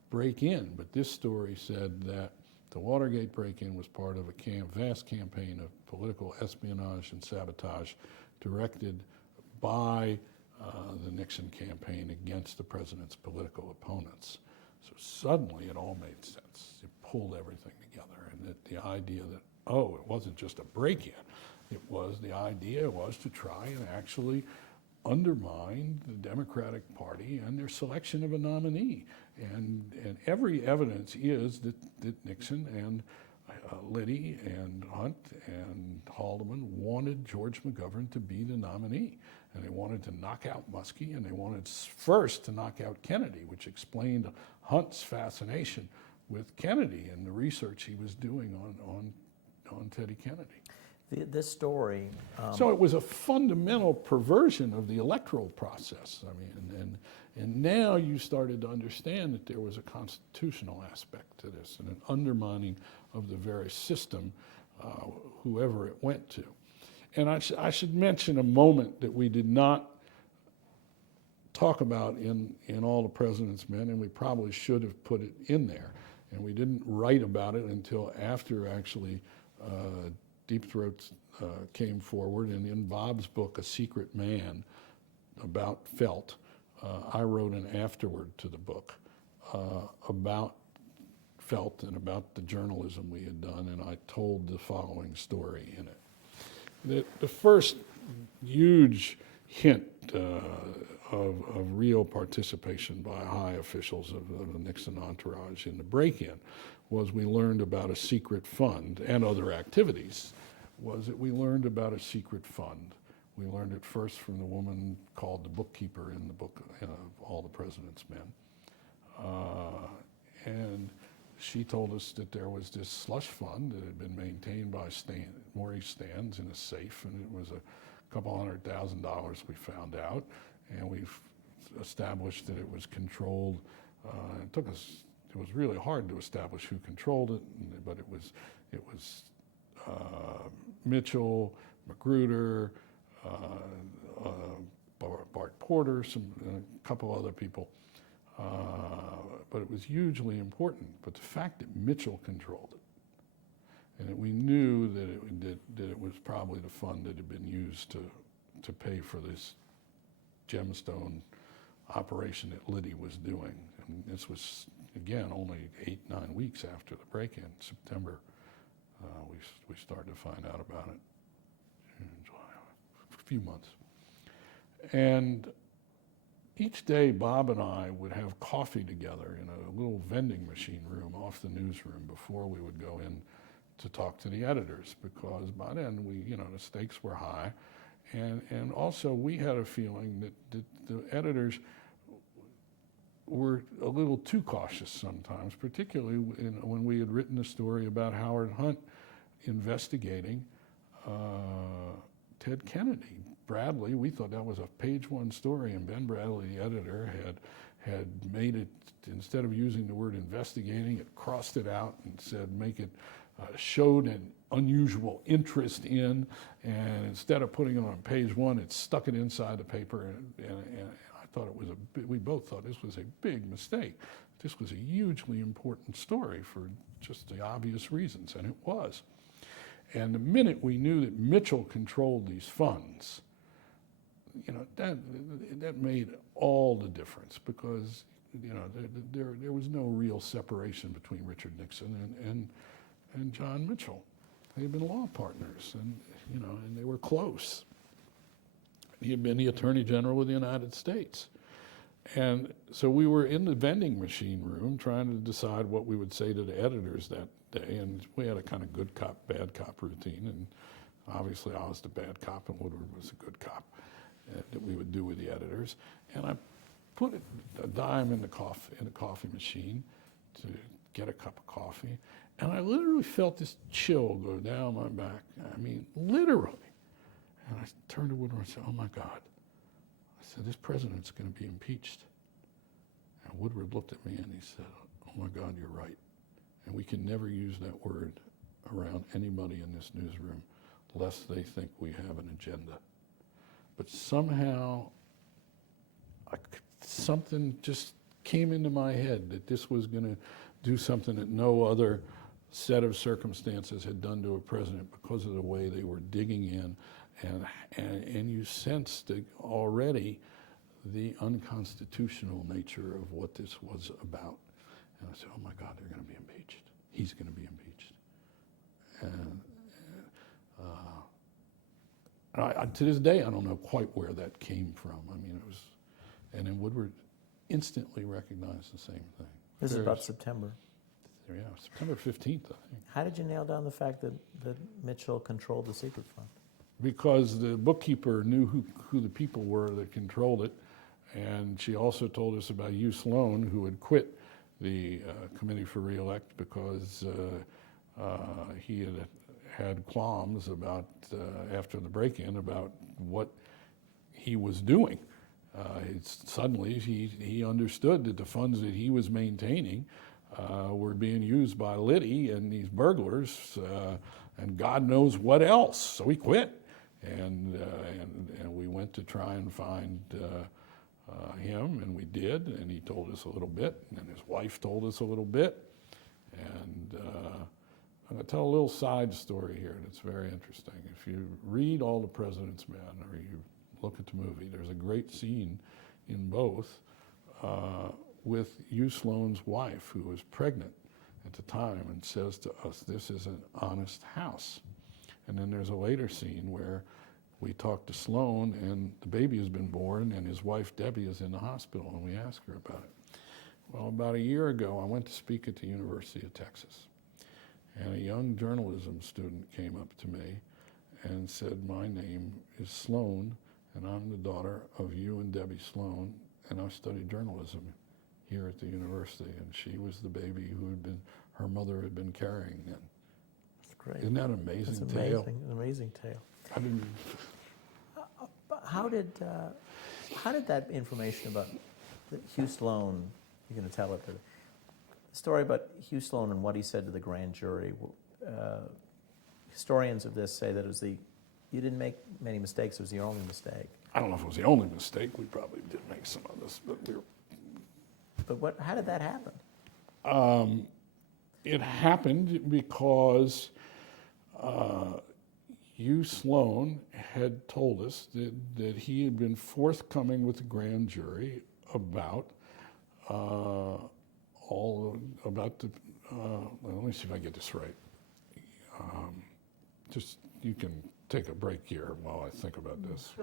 break in? But this story said that the Watergate break-in was part of a vast campaign of political espionage and sabotage directed by the Nixon campaign against the president's political opponents. So suddenly it all made sense. It pulled everything together, and that the idea that, it wasn't just a break-in. The idea was to try and actually undermine the Democratic Party and their selection of a nominee. And every evidence is that Nixon and Liddy and Hunt and Haldeman wanted George McGovern to be the nominee. And they wanted to knock out Muskie, and they wanted first to knock out Kennedy, which explained Hunt's fascination with Kennedy and the research he was doing on Teddy Kennedy. This story... So it was a fundamental perversion of the electoral process. I mean, and now you started to understand that there was a constitutional aspect to this and an undermining of the very system, whoever it went to. And I should mention a moment that we did not talk about in All the President's Men, and we probably should have put it in there. And we didn't write about it until after actually Deep Throat came forward, and in Bob's book, A Secret Man, about Felt, I wrote an afterword to the book about Felt and about the journalism we had done, and I told the following story in it. The first huge hint of real participation by high officials of the Nixon entourage in the break-in was we learned about a secret fund and other activities was that we learned about a secret fund. We learned it first from the woman called the bookkeeper in the book of All the President's Men. And she told us that there was this slush fund that had been maintained by Maurice Stans in a safe, and it was a couple $100,000 we found out, and we've established that it was controlled. It was really hard to establish who controlled it, but it was Mitchell, Magruder, Bart Porter, a couple other people. But it was hugely important. But the fact that Mitchell controlled it, and that we knew that it was probably the fund that had been used to pay for this gemstone operation that Liddy was doing. And this was, again, only 8-9 weeks after the break-in. September, we started to find out about it. A few months. And each day, Bob and I would have coffee together in a little vending machine room off the newsroom before we would go in to talk to the editors, because by then the stakes were high, and also we had a feeling that the editors were a little too cautious sometimes, particularly when we had written a story about Howard Hunt investigating Ted Kennedy. Bradley, we thought that was a page-1 story, and Ben Bradley, the editor, had made it, instead of using the word investigating, it crossed it out and said make it showed an unusual interest in, and instead of putting it on page 1, it stuck it inside the paper, and I thought we both thought this was a big mistake. This was a hugely important story for just the obvious reasons, and it was. And the minute we knew that Mitchell controlled these funds, that made all the difference, because there was no real separation between Richard Nixon and John Mitchell. They had been law partners, and they were close. He had been the Attorney General of the United States. And so we were in the vending machine room trying to decide what we would say to the editors that day, and we had a kind of good cop, bad cop routine, and obviously I was the bad cop and Woodward was the good cop that we would do with the editors. And I put a dime in the coffee machine to get a cup of coffee, and I literally felt this chill go down my back. I mean, literally. And I turned to Woodward and said, "Oh my God." I said, "This president's going to be impeached." And Woodward looked at me and he said, "Oh my God, you're right. And we can never use that word around anybody in this newsroom lest they think we have an agenda." But somehow, something just came into my head that this was going to do something that no other set of circumstances had done to a president, because of the way they were digging in, and you sensed already the unconstitutional nature of what this was about. And I said, "Oh my God, they're going to be impeached. He's going to be impeached." And to this day, I don't know quite where that came from. I mean, it was, and then Woodward instantly recognized the same thing. This is about September. Yeah, September 15th, I think. How did you nail down the fact that Mitchell controlled the secret fund? Because the bookkeeper knew who the people were that controlled it, and she also told us about Hugh Sloan, who had quit the committee for re-elect because he had qualms about, after the break-in, about what he was doing. Suddenly he understood that the funds that he was maintaining were being used by Liddy and these burglars, and God knows what else. So he quit, and we went to try and find him, and we did, and he told us a little bit, and his wife told us a little bit, and I'm going to tell a little side story here that's very interesting. If you read All the President's Men, or you look at the movie, there's a great scene in both with Hugh Sloan's wife, who was pregnant at the time, and says to us, "This is an honest house." And then there's a later scene where we talk to Sloan, and the baby has been born, and his wife Debbie is in the hospital, and we ask her about it. Well, about a year ago, I went to speak at the University of Texas, and a young journalism student came up to me and said, "My name is Sloan, and I'm the daughter of you and Debbie Sloan, and I studied journalism here at the university." And she was the baby who her mother had been carrying then. That's great. Isn't that an amazing tale? An amazing tale. I didn't. But how did that information about Hugh Sloan, you're going to tell it, the story about Hugh Sloan and what he said to the grand jury, historians of this say that it was you didn't make many mistakes, it was your only mistake. I don't know if it was the only mistake. We probably did make some others, but how did that happen? It happened because Hugh Sloan had told us that he had been forthcoming with the grand jury about let me see if I get this right. Just, you can take a break here while I think about this.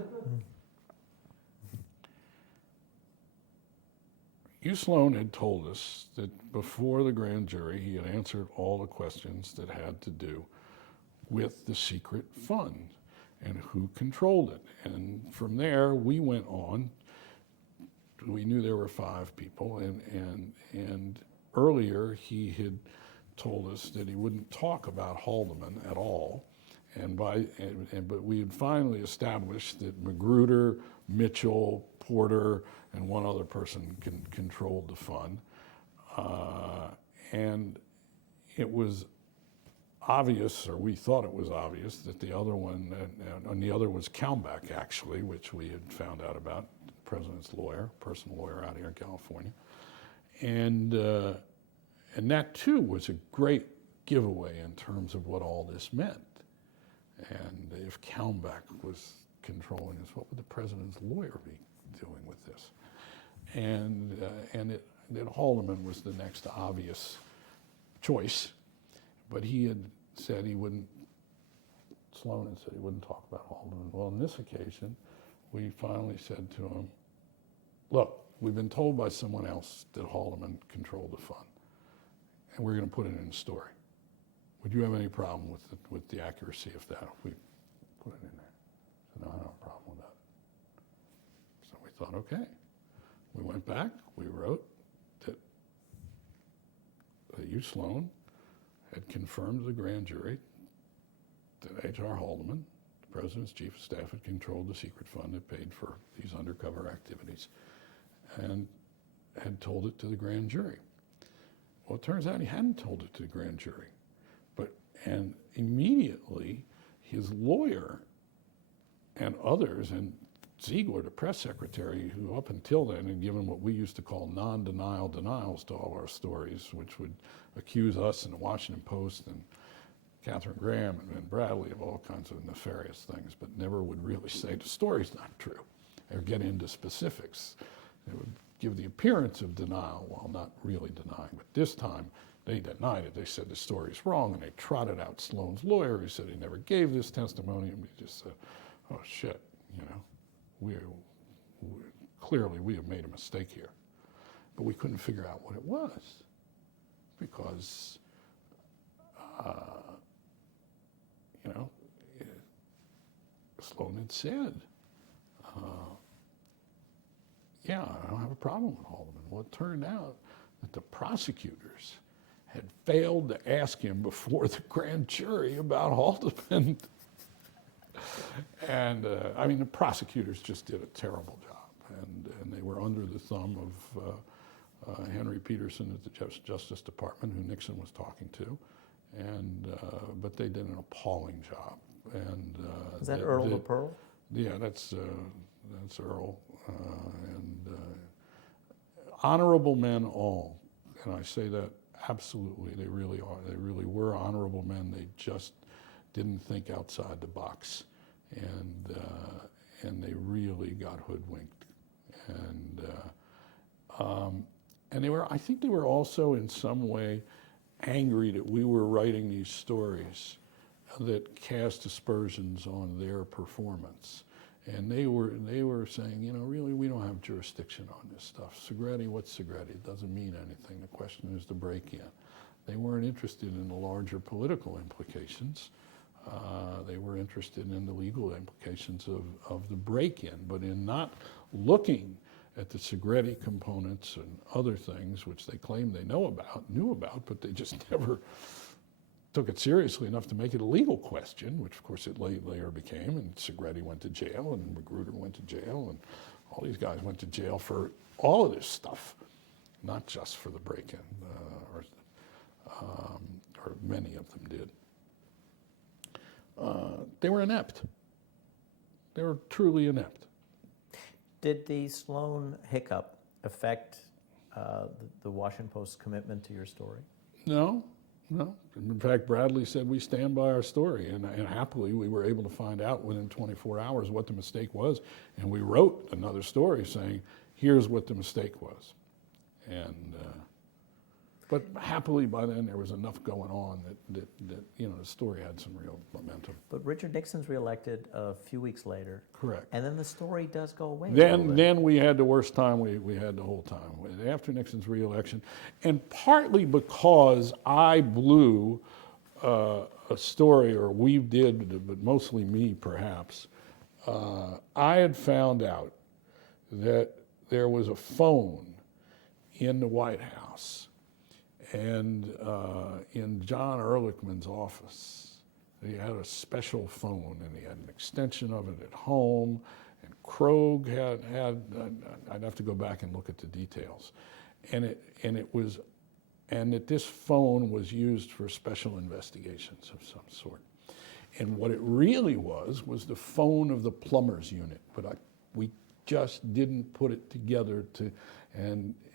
Hugh Sloan had told us that before the grand jury, he had answered all the questions that had to do with the secret fund and who controlled it. And from there, we went on. We knew there were 5 people, and earlier he had told us that he wouldn't talk about Haldeman at all. But we had finally established that Magruder, Mitchell, Porter, and one other person controlled the fund. And it was obvious, or we thought it was obvious, that the other one, and the other was Kalmbach, actually, which we had found out about, the president's lawyer, personal lawyer out here in California. And that, too, was a great giveaway in terms of what all this meant. And if Kalmbach was controlling this, what would the president's lawyer be doing with this? And that Haldeman was the next obvious choice, but he had said he wouldn't, Sloan had said he wouldn't talk about Haldeman. Well, on this occasion, we finally said to him, "Look, we've been told by someone else that Haldeman controlled the fund, and we're going to put it in the story. Would you have any problem with the accuracy of that if we put it in there?" I said, "No, I don't have a problem with that." So we thought, okay. We went back, we wrote that Hugh Sloan had confirmed to the grand jury that H.R. Haldeman, the president's chief of staff, had controlled the secret fund that paid for these undercover activities, and had told it to the grand jury. Well, it turns out he hadn't told it to the grand jury. And immediately, his lawyer and others, and Ziegler, the press secretary, who up until then had given what we used to call non-denial denials to all our stories, which would accuse us and the Washington Post and Katharine Graham and Bradley of all kinds of nefarious things, but never would really say the story's not true or get into specifics. It would give the appearance of denial while not really denying. But this time, they denied it. They said the story's wrong, and they trotted out Sloan's lawyer, who said he never gave this testimony, and we just said, "Oh shit, clearly we have made a mistake here." But we couldn't figure out what it was, because Sloan had said, "Yeah, I don't have a problem with Haldeman." Well, it turned out that the prosecutors had failed to ask him before the grand jury about Haldeman. And the prosecutors just did a terrible job, and they were under the thumb of Henry Peterson at the Justice Department, who Nixon was talking to, but they did an appalling job. And is that Earl the Pearl? Yeah, that's Earl, honorable men all, and I say that absolutely. They really are. They really were honorable men. They just didn't think outside the box, and they really got hoodwinked. And they were. I think they were also in some way angry that we were writing these stories that cast aspersions on their performance. And they were saying, really, we don't have jurisdiction on this stuff. Segretti, what's Segretti? It doesn't mean anything. The question is the break-in. They weren't interested in the larger political implications They were interested in the legal implications of the break-in, but in not looking at the Segretti components and other things which they claim they knew about, but they just never took it seriously enough to make it a legal question, which of course it later became, and Segretti went to jail, and Magruder went to jail, and all these guys went to jail for all of this stuff, not just for the break-in, or many of them did. They were inept. They were truly inept. Did the Sloan hiccup affect the Washington Post's commitment to your story? No. In fact, Bradley said we stand by our story, and happily we were able to find out within 24 hours what the mistake was, and we wrote another story saying, here's what the mistake was. But happily by then there was enough going on that the story had some real momentum. But Richard Nixon's reelected a few weeks later. Correct. And then the story does go away. Then we had the worst time we had the whole time, after Nixon's reelection. And partly because I blew a story, or we did, but mostly me perhaps, I had found out that there was a phone in the White House and in John Ehrlichman's office. He had a special phone, and he had an extension of it at home, and Krogh had I'd have to go back and look at the details. And that this phone was used for special investigations of some sort. And what it really was the phone of the plumbers unit, but we just didn't put it together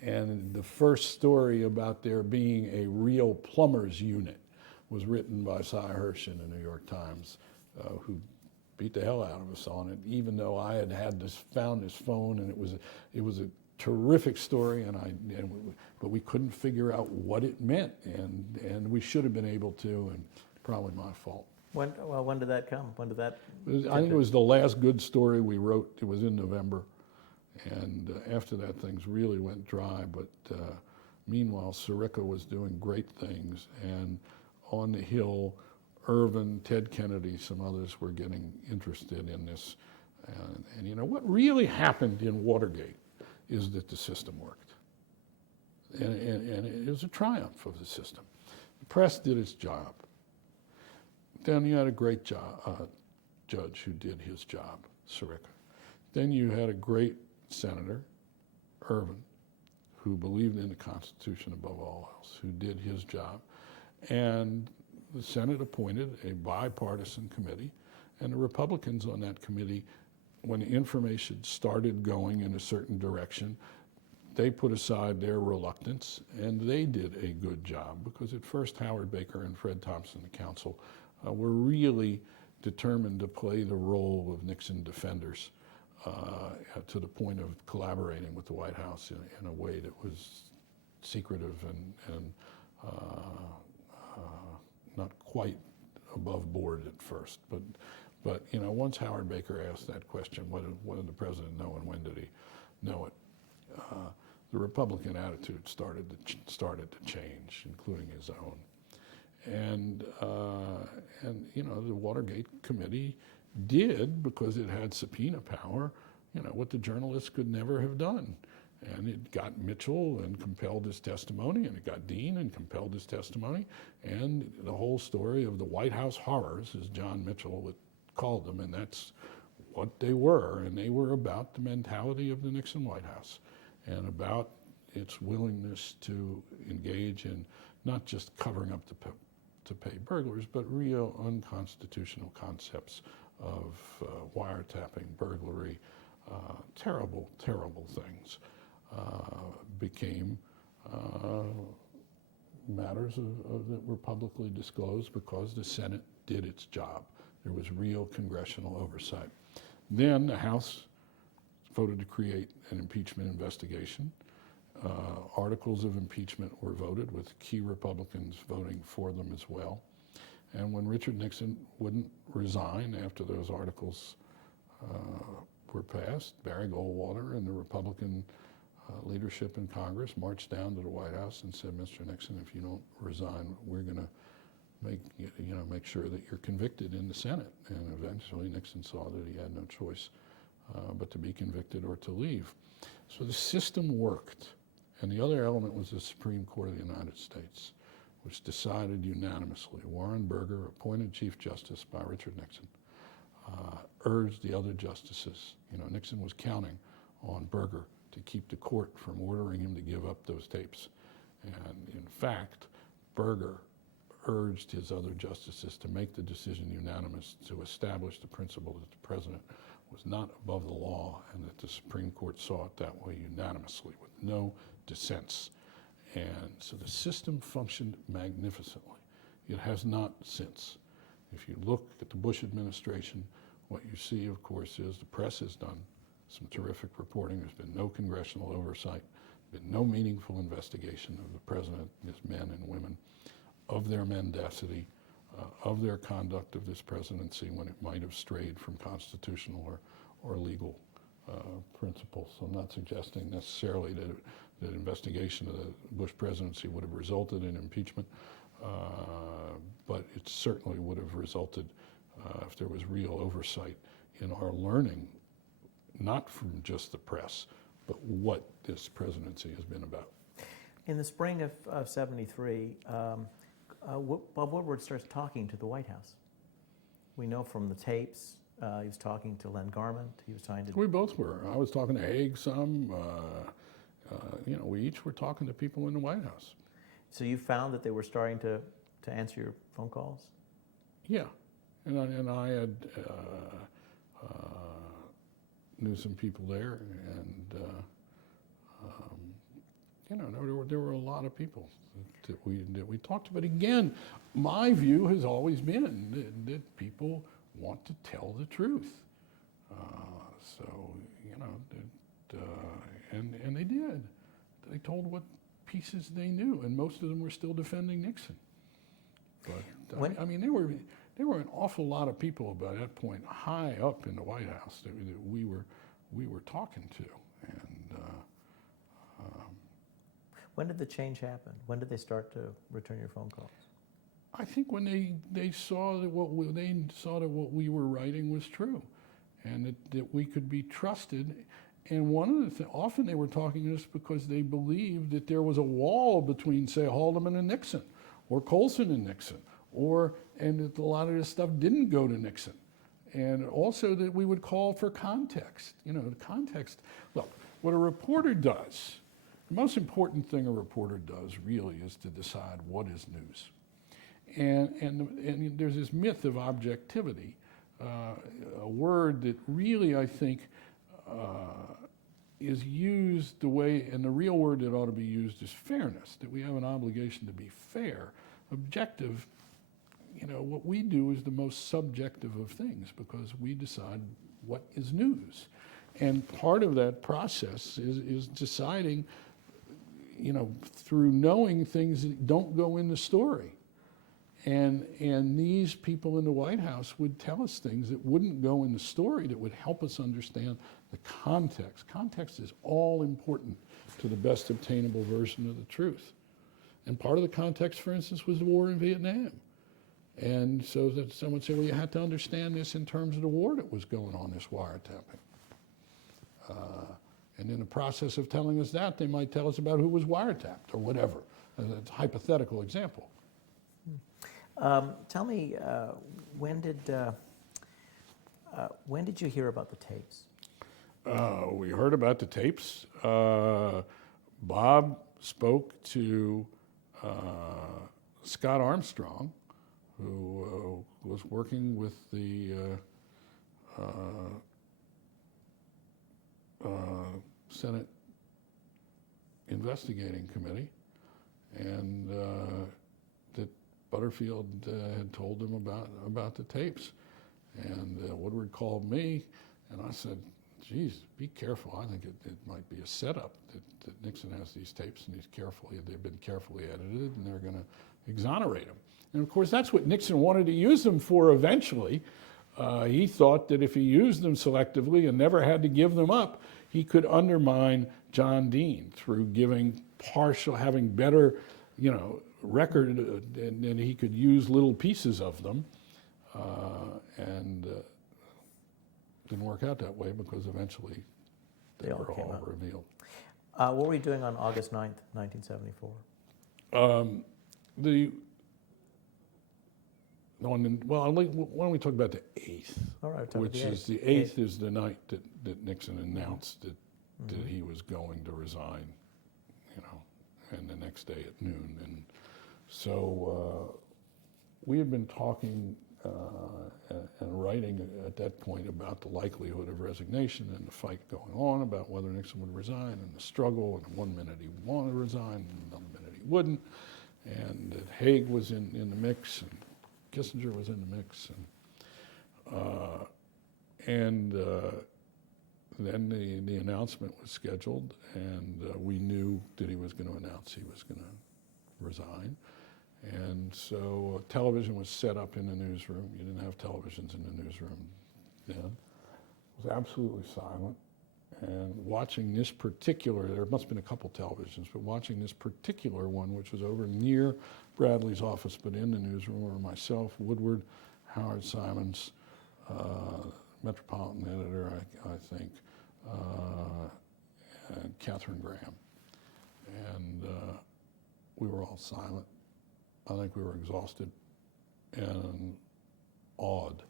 and the first story about there being a real plumbers unit was written by Cy Hirsch in the New York Times, who beat the hell out of us on it, even though I had found this phone, and it was a terrific story, but we couldn't figure out what it meant, and we should have been able to, and probably my fault. When did that come? When did that? I think it was the last good story we wrote. It was in November, and after that things really went dry, but meanwhile Sirica was doing great things, and on the Hill, Irvin, Ted Kennedy, some others were getting interested in this. And what really happened in Watergate is that the system worked. And it was a triumph of the system. The press did its job. Then you had a great judge who did his job, Sirica. Then you had a great senator, Irvin, who believed in the Constitution above all else, who did his job. And the Senate appointed a bipartisan committee, and the Republicans on that committee, when the information started going in a certain direction, they put aside their reluctance, and they did a good job, because at first Howard Baker and Fred Thompson, the counsel, were really determined to play the role of Nixon defenders to the point of collaborating with the White House in a way that was secretive and not quite above board at first. But once Howard Baker asked that question, what did the president know and when did he know it? The Republican attitude started to change, including his own. And the Watergate committee did, because it had subpoena power, what the journalists could never have done. And it got Mitchell and compelled his testimony, and it got Dean and compelled his testimony, and the whole story of the White House horrors, as John Mitchell called them, and that's what they were. And they were about the mentality of the Nixon White House, and about its willingness to engage in not just covering up to pay burglars, but real unconstitutional concepts of wiretapping, burglary, terrible, terrible things. Became matters that were publicly disclosed because the Senate did its job. There was real congressional oversight. Then the House voted to create an impeachment investigation. Articles of impeachment were voted, with key Republicans voting for them as well. And when Richard Nixon wouldn't resign after those articles were passed, Barry Goldwater and the Republican leadership in Congress marched down to the White House and said, Mr. Nixon, if you don't resign, we're going to make sure that you're convicted in the Senate. And eventually Nixon saw that he had no choice but to be convicted or to leave. So the system worked. And the other element was the Supreme Court of the United States, which decided unanimously. Warren Burger, appointed Chief Justice by Richard Nixon, urged the other justices. Nixon was counting on Burger to keep the court from ordering him to give up those tapes. And in fact, Burger urged his other justices to make the decision unanimous to establish the principle that the president was not above the law, and that the Supreme Court saw it that way unanimously with no dissents. And so the system functioned magnificently. It has not since. If you look at the Bush administration, what you see, of course, is the press has done some terrific reporting. There's been no congressional oversight, been no meaningful investigation of the president, his men and women, of their mendacity, of their conduct of this presidency when it might have strayed from constitutional or legal principles. So I'm not suggesting necessarily that investigation of the Bush presidency would have resulted in impeachment, but it certainly would have resulted, if there was real oversight, in our learning, not from just the press, but what this presidency has been about. In the spring of '73, Bob Woodward starts talking to the White House. We know from the tapes, he was talking to Len Garment, he was talking to... We both were. I was talking to Haig some. We each were talking to people in the White House. So you found that they were starting to answer your phone calls? Yeah, and I had knew some people there, and there were a lot of people that we talked to. But again, my view has always been that people want to tell the truth. And they did. They told what pieces they knew, and most of them were still defending Nixon. But there were an awful lot of people by that point high up in the White House that we were talking to. And when did the change happen? When did they start to return your phone calls? I think when they saw that what we were writing was true, and that we could be trusted. And one of the things, often they were talking to us because they believed that there was a wall between, say, Haldeman and Nixon, or Colson and Nixon, and that a lot of this stuff didn't go to Nixon. And also that we would call for context. The context. Look, what a reporter does, the most important thing a reporter does really is to decide what is news. And there's this myth of objectivity, a word that really, I think, is used the way, and the real word that ought to be used is fairness, that we have an obligation to be fair. Objective, what we do is the most subjective of things because we decide what is news. And part of that process is deciding, through knowing things that don't go in the story. And these people in the White House would tell us things that wouldn't go in the story that would help us understand the context. Context is all important to the best obtainable version of the truth. And part of the context, for instance, was the war in Vietnam. And so that someone would say, well, you had to understand this in terms of the war that was going on, this wiretapping. And in the process of telling us that, they might tell us about who was wiretapped or whatever. That's a hypothetical example. Tell me, when did you hear about the tapes? We heard about the tapes. Bob spoke to Scott Armstrong, who was working with the Senate Investigating Committee, and that Butterfield had told him about the tapes. And Woodward called me, and I said, geez, be careful. I think it might be a setup that Nixon has these tapes, and they've been carefully edited, and they're going to exonerate him. And of course, that's what Nixon wanted to use them for eventually. He thought that if he used them selectively and never had to give them up, he could undermine John Dean through having better record, and he could use little pieces of them, and didn't work out that way because eventually they were came all out. revealed. What were you doing on August 9th, 1974? Why don't we talk about the 8th? All right, talk Which about is the 8th is the night that Nixon announced that he was going to resign, and the next day at noon. And so we had been talking and writing at that point about the likelihood of resignation and the fight going on about whether Nixon would resign and the struggle, and 1 minute he wanted to resign, and another minute he wouldn't, and that Haig was in the mix, and Kissinger was in the mix, and then the announcement was scheduled, and we knew that he was going to announce he was going to resign. And so television was set up in the newsroom. You didn't have televisions in the newsroom then. It was absolutely silent. And watching this particular, there must have been a couple televisions, but watching this particular one, which was over near Bradley's office, but in the newsroom, were myself, Woodward, Howard Simons, Metropolitan editor, I think, and Catherine Graham. And we were all silent. I think we were exhausted and awed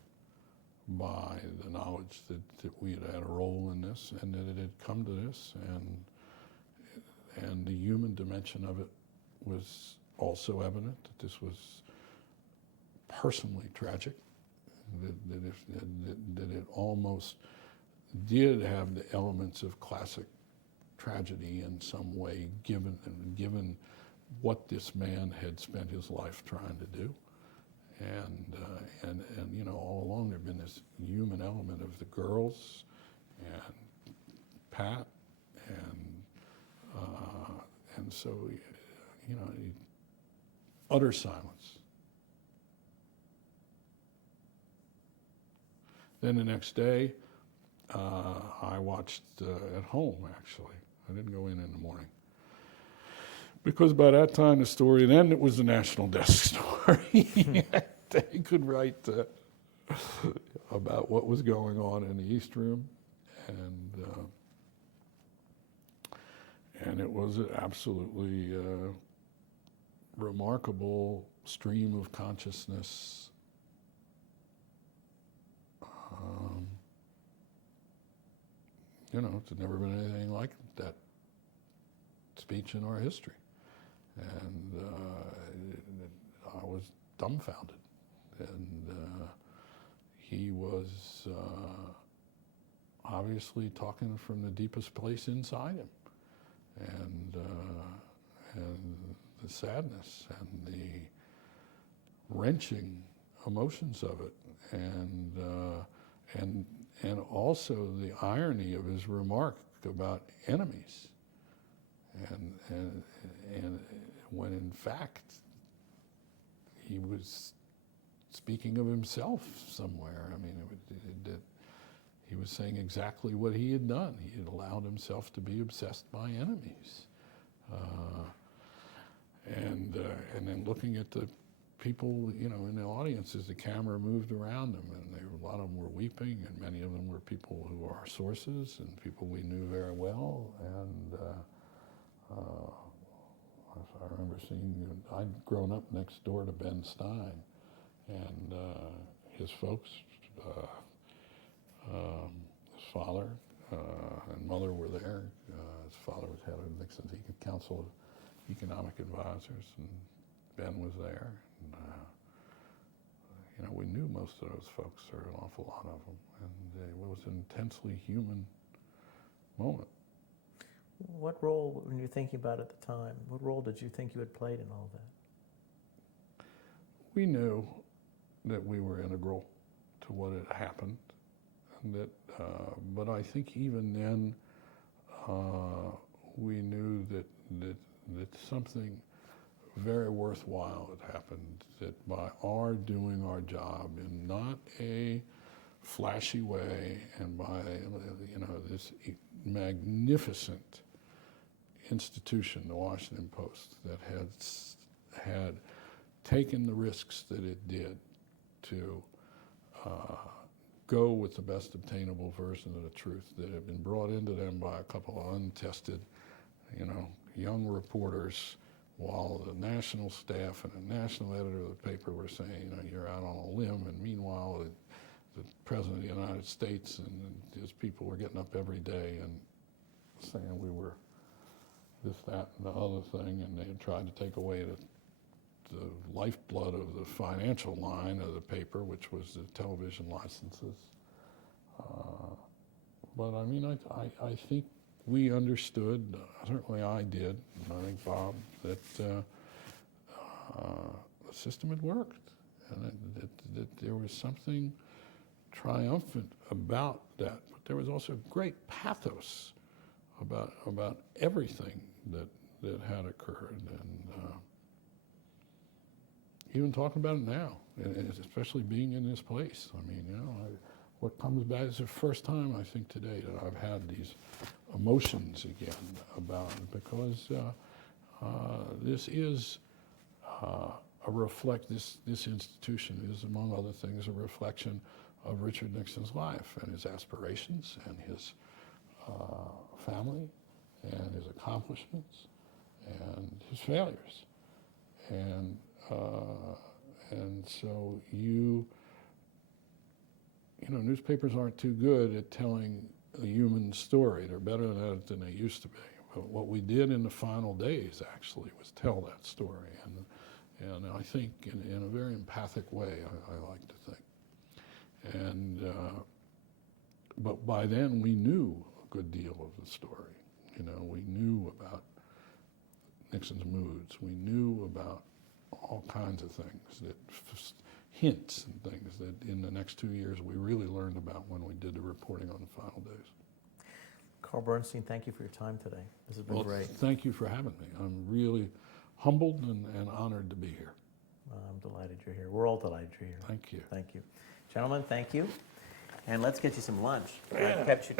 by the knowledge that we had had a role in this, and that it had come to this, and the human dimension of it was also evident, that this was personally tragic, that it almost did have the elements of classic tragedy in some way, given what this man had spent his life trying to do. And all along there had been this human element of the girls and Pat, and so, utter silence. Then the next day, I watched at home, actually. I didn't go in the morning. Because by that time, the story, then it was the National Desk story. They could write about what was going on in the East Room, and it was an absolutely remarkable stream of consciousness. There's never been anything like that speech in our history. And I was dumbfounded. And he was obviously talking from the deepest place inside him. And the sadness and the wrenching emotions of it. And also the irony of his remark about enemies. And when in fact he was speaking of himself somewhere. I mean, he was saying exactly what he had done. He had allowed himself to be obsessed by enemies. And then looking at the people, in the audience as the camera moved around them, and a lot of them were weeping, and many of them were people who are our sources and people we knew very well. And I remember seeing, I'd grown up next door to Bernstein, and his folks, his father and mother were there. His father was head of Nixon's Council of Economic Advisors, and Ben was there. And, we knew most of those folks, or an awful lot of them, and it was an intensely human moment. What role, when you're thinking about it at the time, what role did you think you had played in all that? We knew that we were integral to what had happened, and that, but I think even then we knew that something very worthwhile had happened, that by our doing our job in not a flashy way, and by this magnificent institution, the Washington Post, that had had taken the risks that it did to go with the best obtainable version of the truth that had been brought into them by a couple of untested, young reporters, while the national staff and the national editor of the paper were saying, you're out on a limb, and meanwhile, the President of the United States and his people were getting up every day and saying we were this, that, and the other thing, and they had tried to take away the lifeblood of the financial line of the paper, which was the television licenses. But I mean, I think we understood, certainly I did, and I think Bob, that the system had worked, and that there was something triumphant about that. But there was also great pathos about everything that had occurred, and even talking about it now, and especially being in this place. I mean, what comes back is the first time I think today that I've had these emotions again about it, because this is this institution is, among other things, a reflection of Richard Nixon's life and his aspirations and his family and his accomplishments and his failures. And so newspapers aren't too good at telling a human story. They're better at it than they used to be. But what we did in the final days actually was tell that story, and I think in a very empathic way, I like to think. And but by then we knew a good deal of the story. We knew about Nixon's moods. We knew about all kinds of things, hints and things that in the next 2 years we really learned about when we did the reporting on the final days. Carl Bernstein, thank you for your time today. This has been great. Thank you for having me. I'm really humbled and honored to be here. I'm delighted you're here. We're all delighted you're here. Thank you. Thank you. Gentlemen, thank you. And let's get you some lunch. I kept you